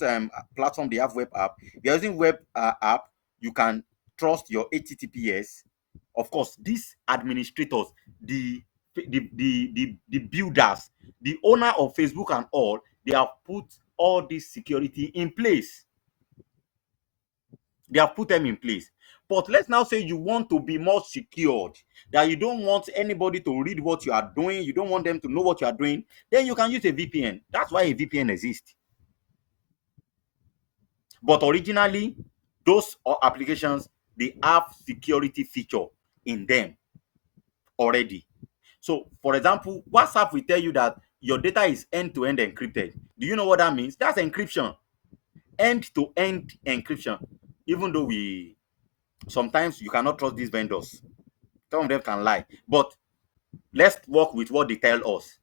platform, they have web app. If you're using web app, you can trust your HTTPS. Of course, these administrators, the builders, the owner of Facebook and all, they have put all this security in place. They have put them in place. But let's now say you want to be more secured, that you don't want anybody to read what you are doing, you don't want them to know what you are doing, then you can use a VPN. That's why a VPN exists. But originally, those applications, they have security feature in them already. So, for example, WhatsApp will tell you that your data is end-to-end encrypted. Do you know what that means? That's encryption. End-to-end encryption. Even though we sometimes you cannot trust these vendors. Some of them can lie. But let's work with what they tell us.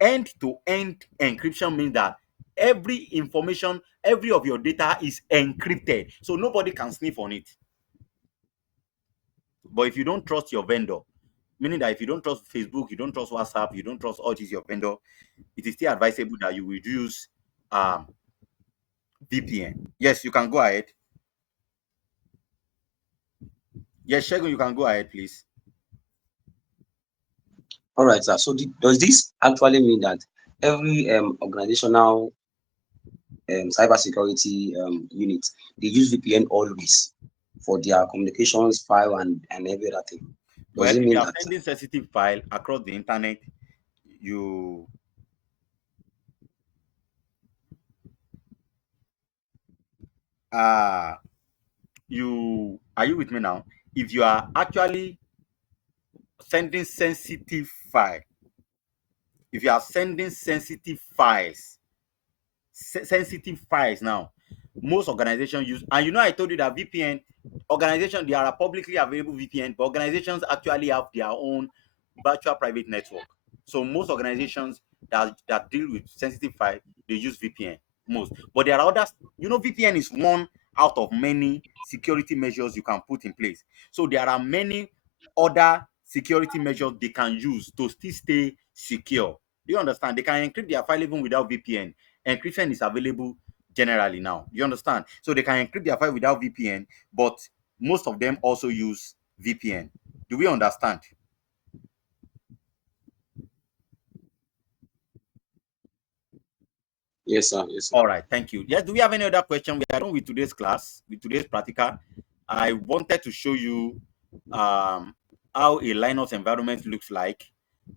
End-to-end encryption means that every information, every of your data is encrypted. So nobody can sniff on it. But if you don't trust your vendor, meaning that if you don't trust Facebook, you don't trust WhatsApp, you don't trust all these your vendor, it is still advisable that you will use VPN. Yes, you can go ahead. Yes, Shegun, you can go ahead, please. All right, sir. So does this actually mean that every organizational cybersecurity unit, they use VPN always for their communications file and every other thing? Does Well, it if you mean are that? sending sensitive file across the internet, you uh you are you with me now? If you are actually sending sensitive file, if you are sending sensitive files now, most organizations use, and you know I told you that VPN organization, they are a publicly available VPN, but organizations actually have their own virtual private network. So most organizations that deal with sensitive file, they use VPN most. But there are others, you know, VPN is one out of many security measures you can put in place. So there are many other security measures they can use to still stay secure. Do you understand? They can encrypt their file even without VPN. Encryption is available generally now. You understand? So they can encrypt their file without VPN, but most of them also use VPN. Do we understand? Yes, sir. Yes, sir. All right, thank you. Yes, do we have any other question? We are done with today's class, with today's practical. I wanted to show you how a Linux environment looks like,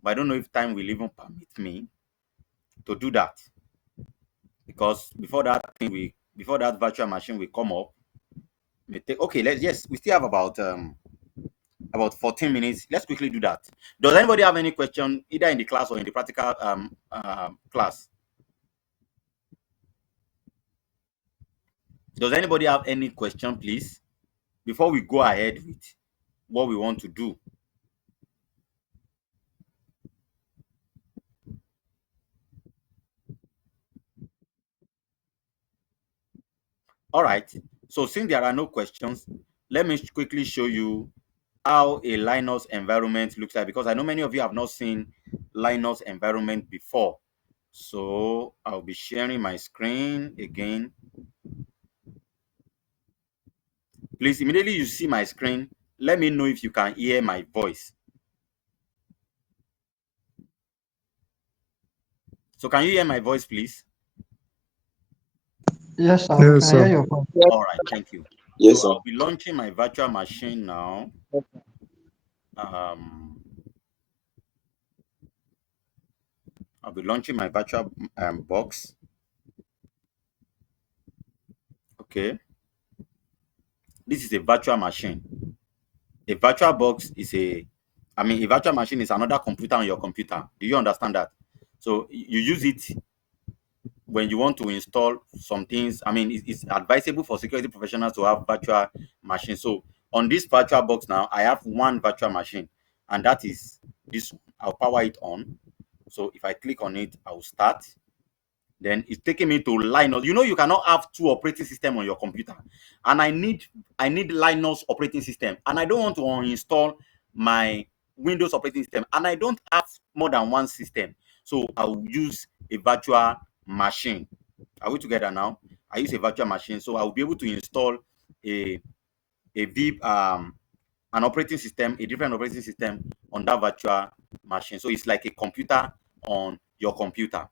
but I don't know if time will even permit me to do that. because before that virtual machine will come up, may take, okay, let's, yes, we still have about 14 minutes. Let's quickly do that. Does anybody have any question either in the class or in the practical class? Does anybody have any question, please, before we go ahead with what we want to do? All right. So since there are no questions, let me quickly show you how a Linux environment looks like, because I know many of you have not seen Linux environment before. So I'll be sharing my screen again. Please, immediately you see my screen, let me know if you can hear my voice. So can you hear my voice, please? Yes, sir. We Yes, can hear sir. your point. All right, thank you. Yes, So sir. I'll be launching my virtual machine now. Um, I'll be launching my virtual box. Okay, this is a virtual machine. A virtual box is a virtual machine is another computer on your computer. Do you understand that? So you use it when you want to install some things. I mean, it's advisable for security professionals to have virtual machines. So on this virtual box now, I have one virtual machine, and that is this. I'll power it on. So if I click on it, I'll start. Then it's taking me to Linux. You know, you cannot have two operating systems on your computer, and I need Linux operating system, and I don't want to uninstall my Windows operating system, and I don't have more than one system. So I will use a virtual machine. Are we together now? I use a virtual machine, so I will be able to install a a V an operating system, a different operating system on that virtual machine. So it's like a computer on your computer,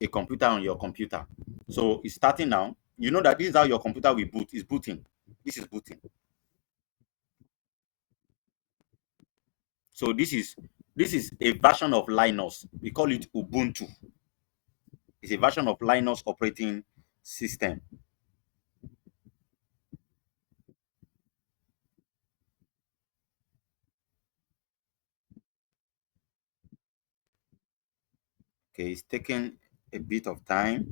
a computer on your computer. So it's starting now. You know that this is how your computer will boot. It's booting. This is booting. So this is a version of Linux. We call it Ubuntu. It's a version of Linux operating system. Okay, it's taking a bit of time.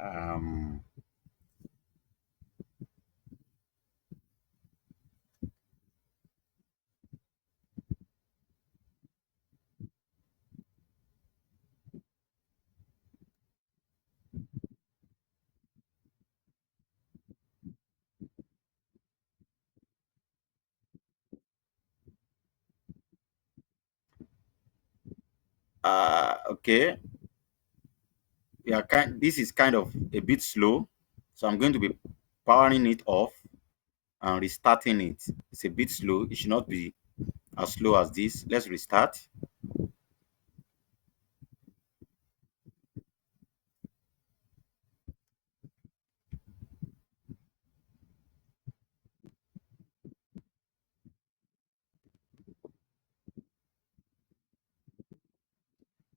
Um, okay, this is kind of a bit slow, so I'm going to be powering it off and restarting it. It's a bit slow. It should not be as slow as this. Let's restart.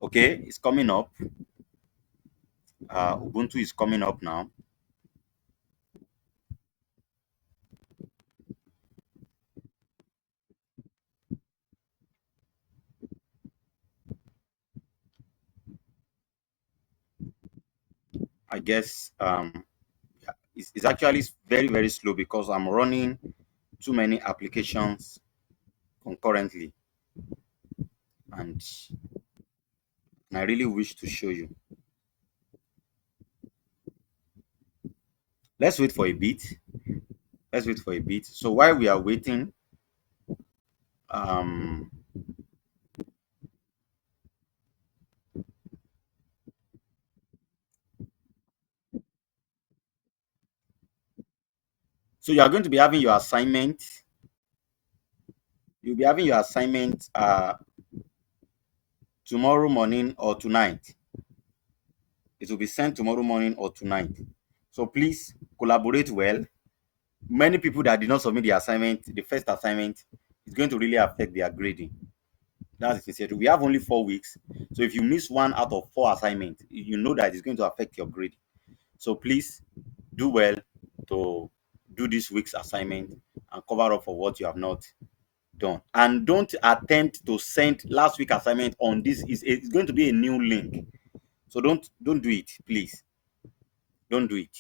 Okay, it's coming up. Ubuntu is coming up now. I guess it's actually very, very slow because I'm running too many applications concurrently, and, I really wish to show you. Let's wait for a bit. Let's wait for a bit. So while we are waiting, um, so you are going to be having your assignment. You'll be having your assignment tomorrow morning or tonight. It will be sent tomorrow morning or tonight. So please collaborate well. Many people that did not submit the assignment, the first assignment, is going to really affect their grading. That's the thing. We have only 4 weeks. So if you miss one out of 4 assignments, you know that it's going to affect your grade. So please do well to do this week's assignment and cover up for what you have not done. And don't attempt to send last week assignment on this. It's going to be a new link. So don't do it, please. Don't do it.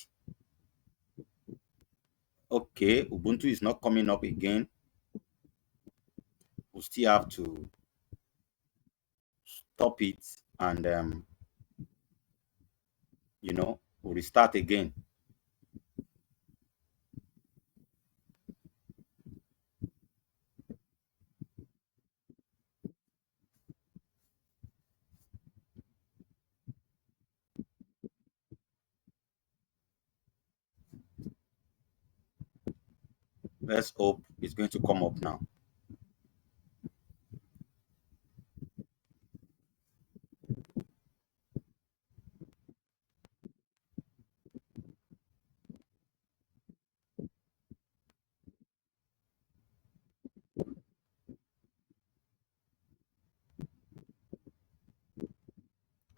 Okay, Ubuntu is not coming up again. We'll still have to stop it and we'll restart again. Let's hope it's going to come up now.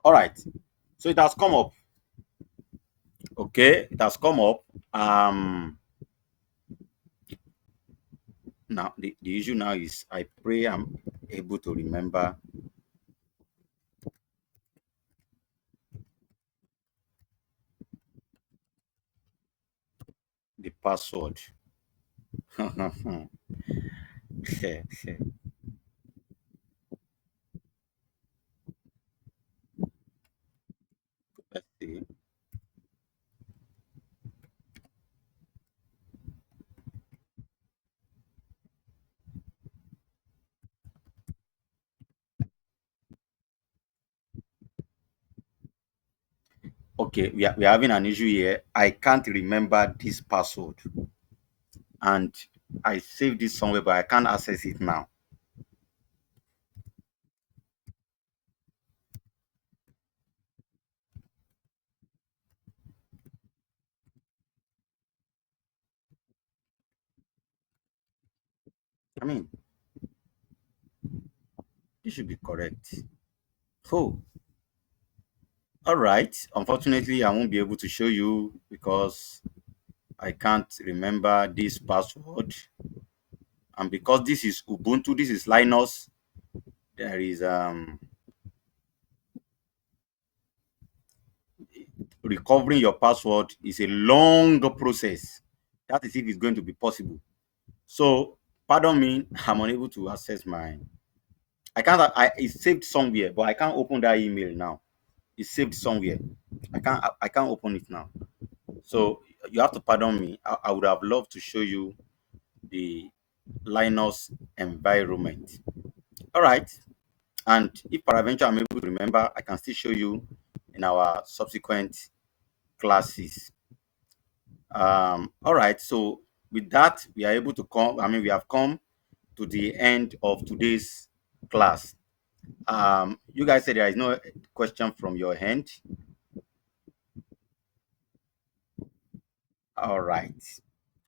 All right, so it has come up. Okay, it has come up. Now the issue now is I pray I'm able to remember the password. Let's see. Okay, we're having an issue here. I can't remember this password, and I saved this somewhere, but I can't access it now. I mean, this should be correct. Oh, all right. Unfortunately, I won't be able to show you because I can't remember this password. And because this is Ubuntu, this is Linux, there is recovering your password is a long process. That is if it's going to be possible. So, pardon me, I'm unable to access my. I can't. It's saved somewhere, but I can't open that email now. It's saved somewhere. I can't open it now. So you have to pardon me. I would have loved to show you the Linux environment. All right. And if peradventure I'm able to remember, I can still show you in our subsequent classes. All right. So with that, we are able to come. I mean, we have come to the end of today's class. You guys said there is no question from your end. All right.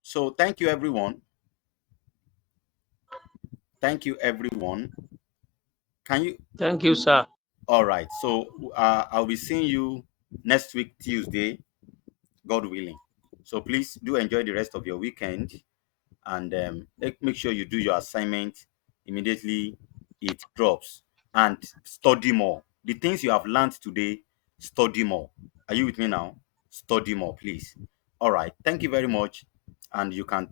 So thank you, everyone. Thank you, everyone. Can you? Thank you, sir. All right. So I'll be seeing you next week, Tuesday, God willing. So please do enjoy the rest of your weekend and make sure you do your assignment immediately it drops and study more. The things you have learned today, study more. Are you with me now? Study more, please. All right. Thank you very much. And you can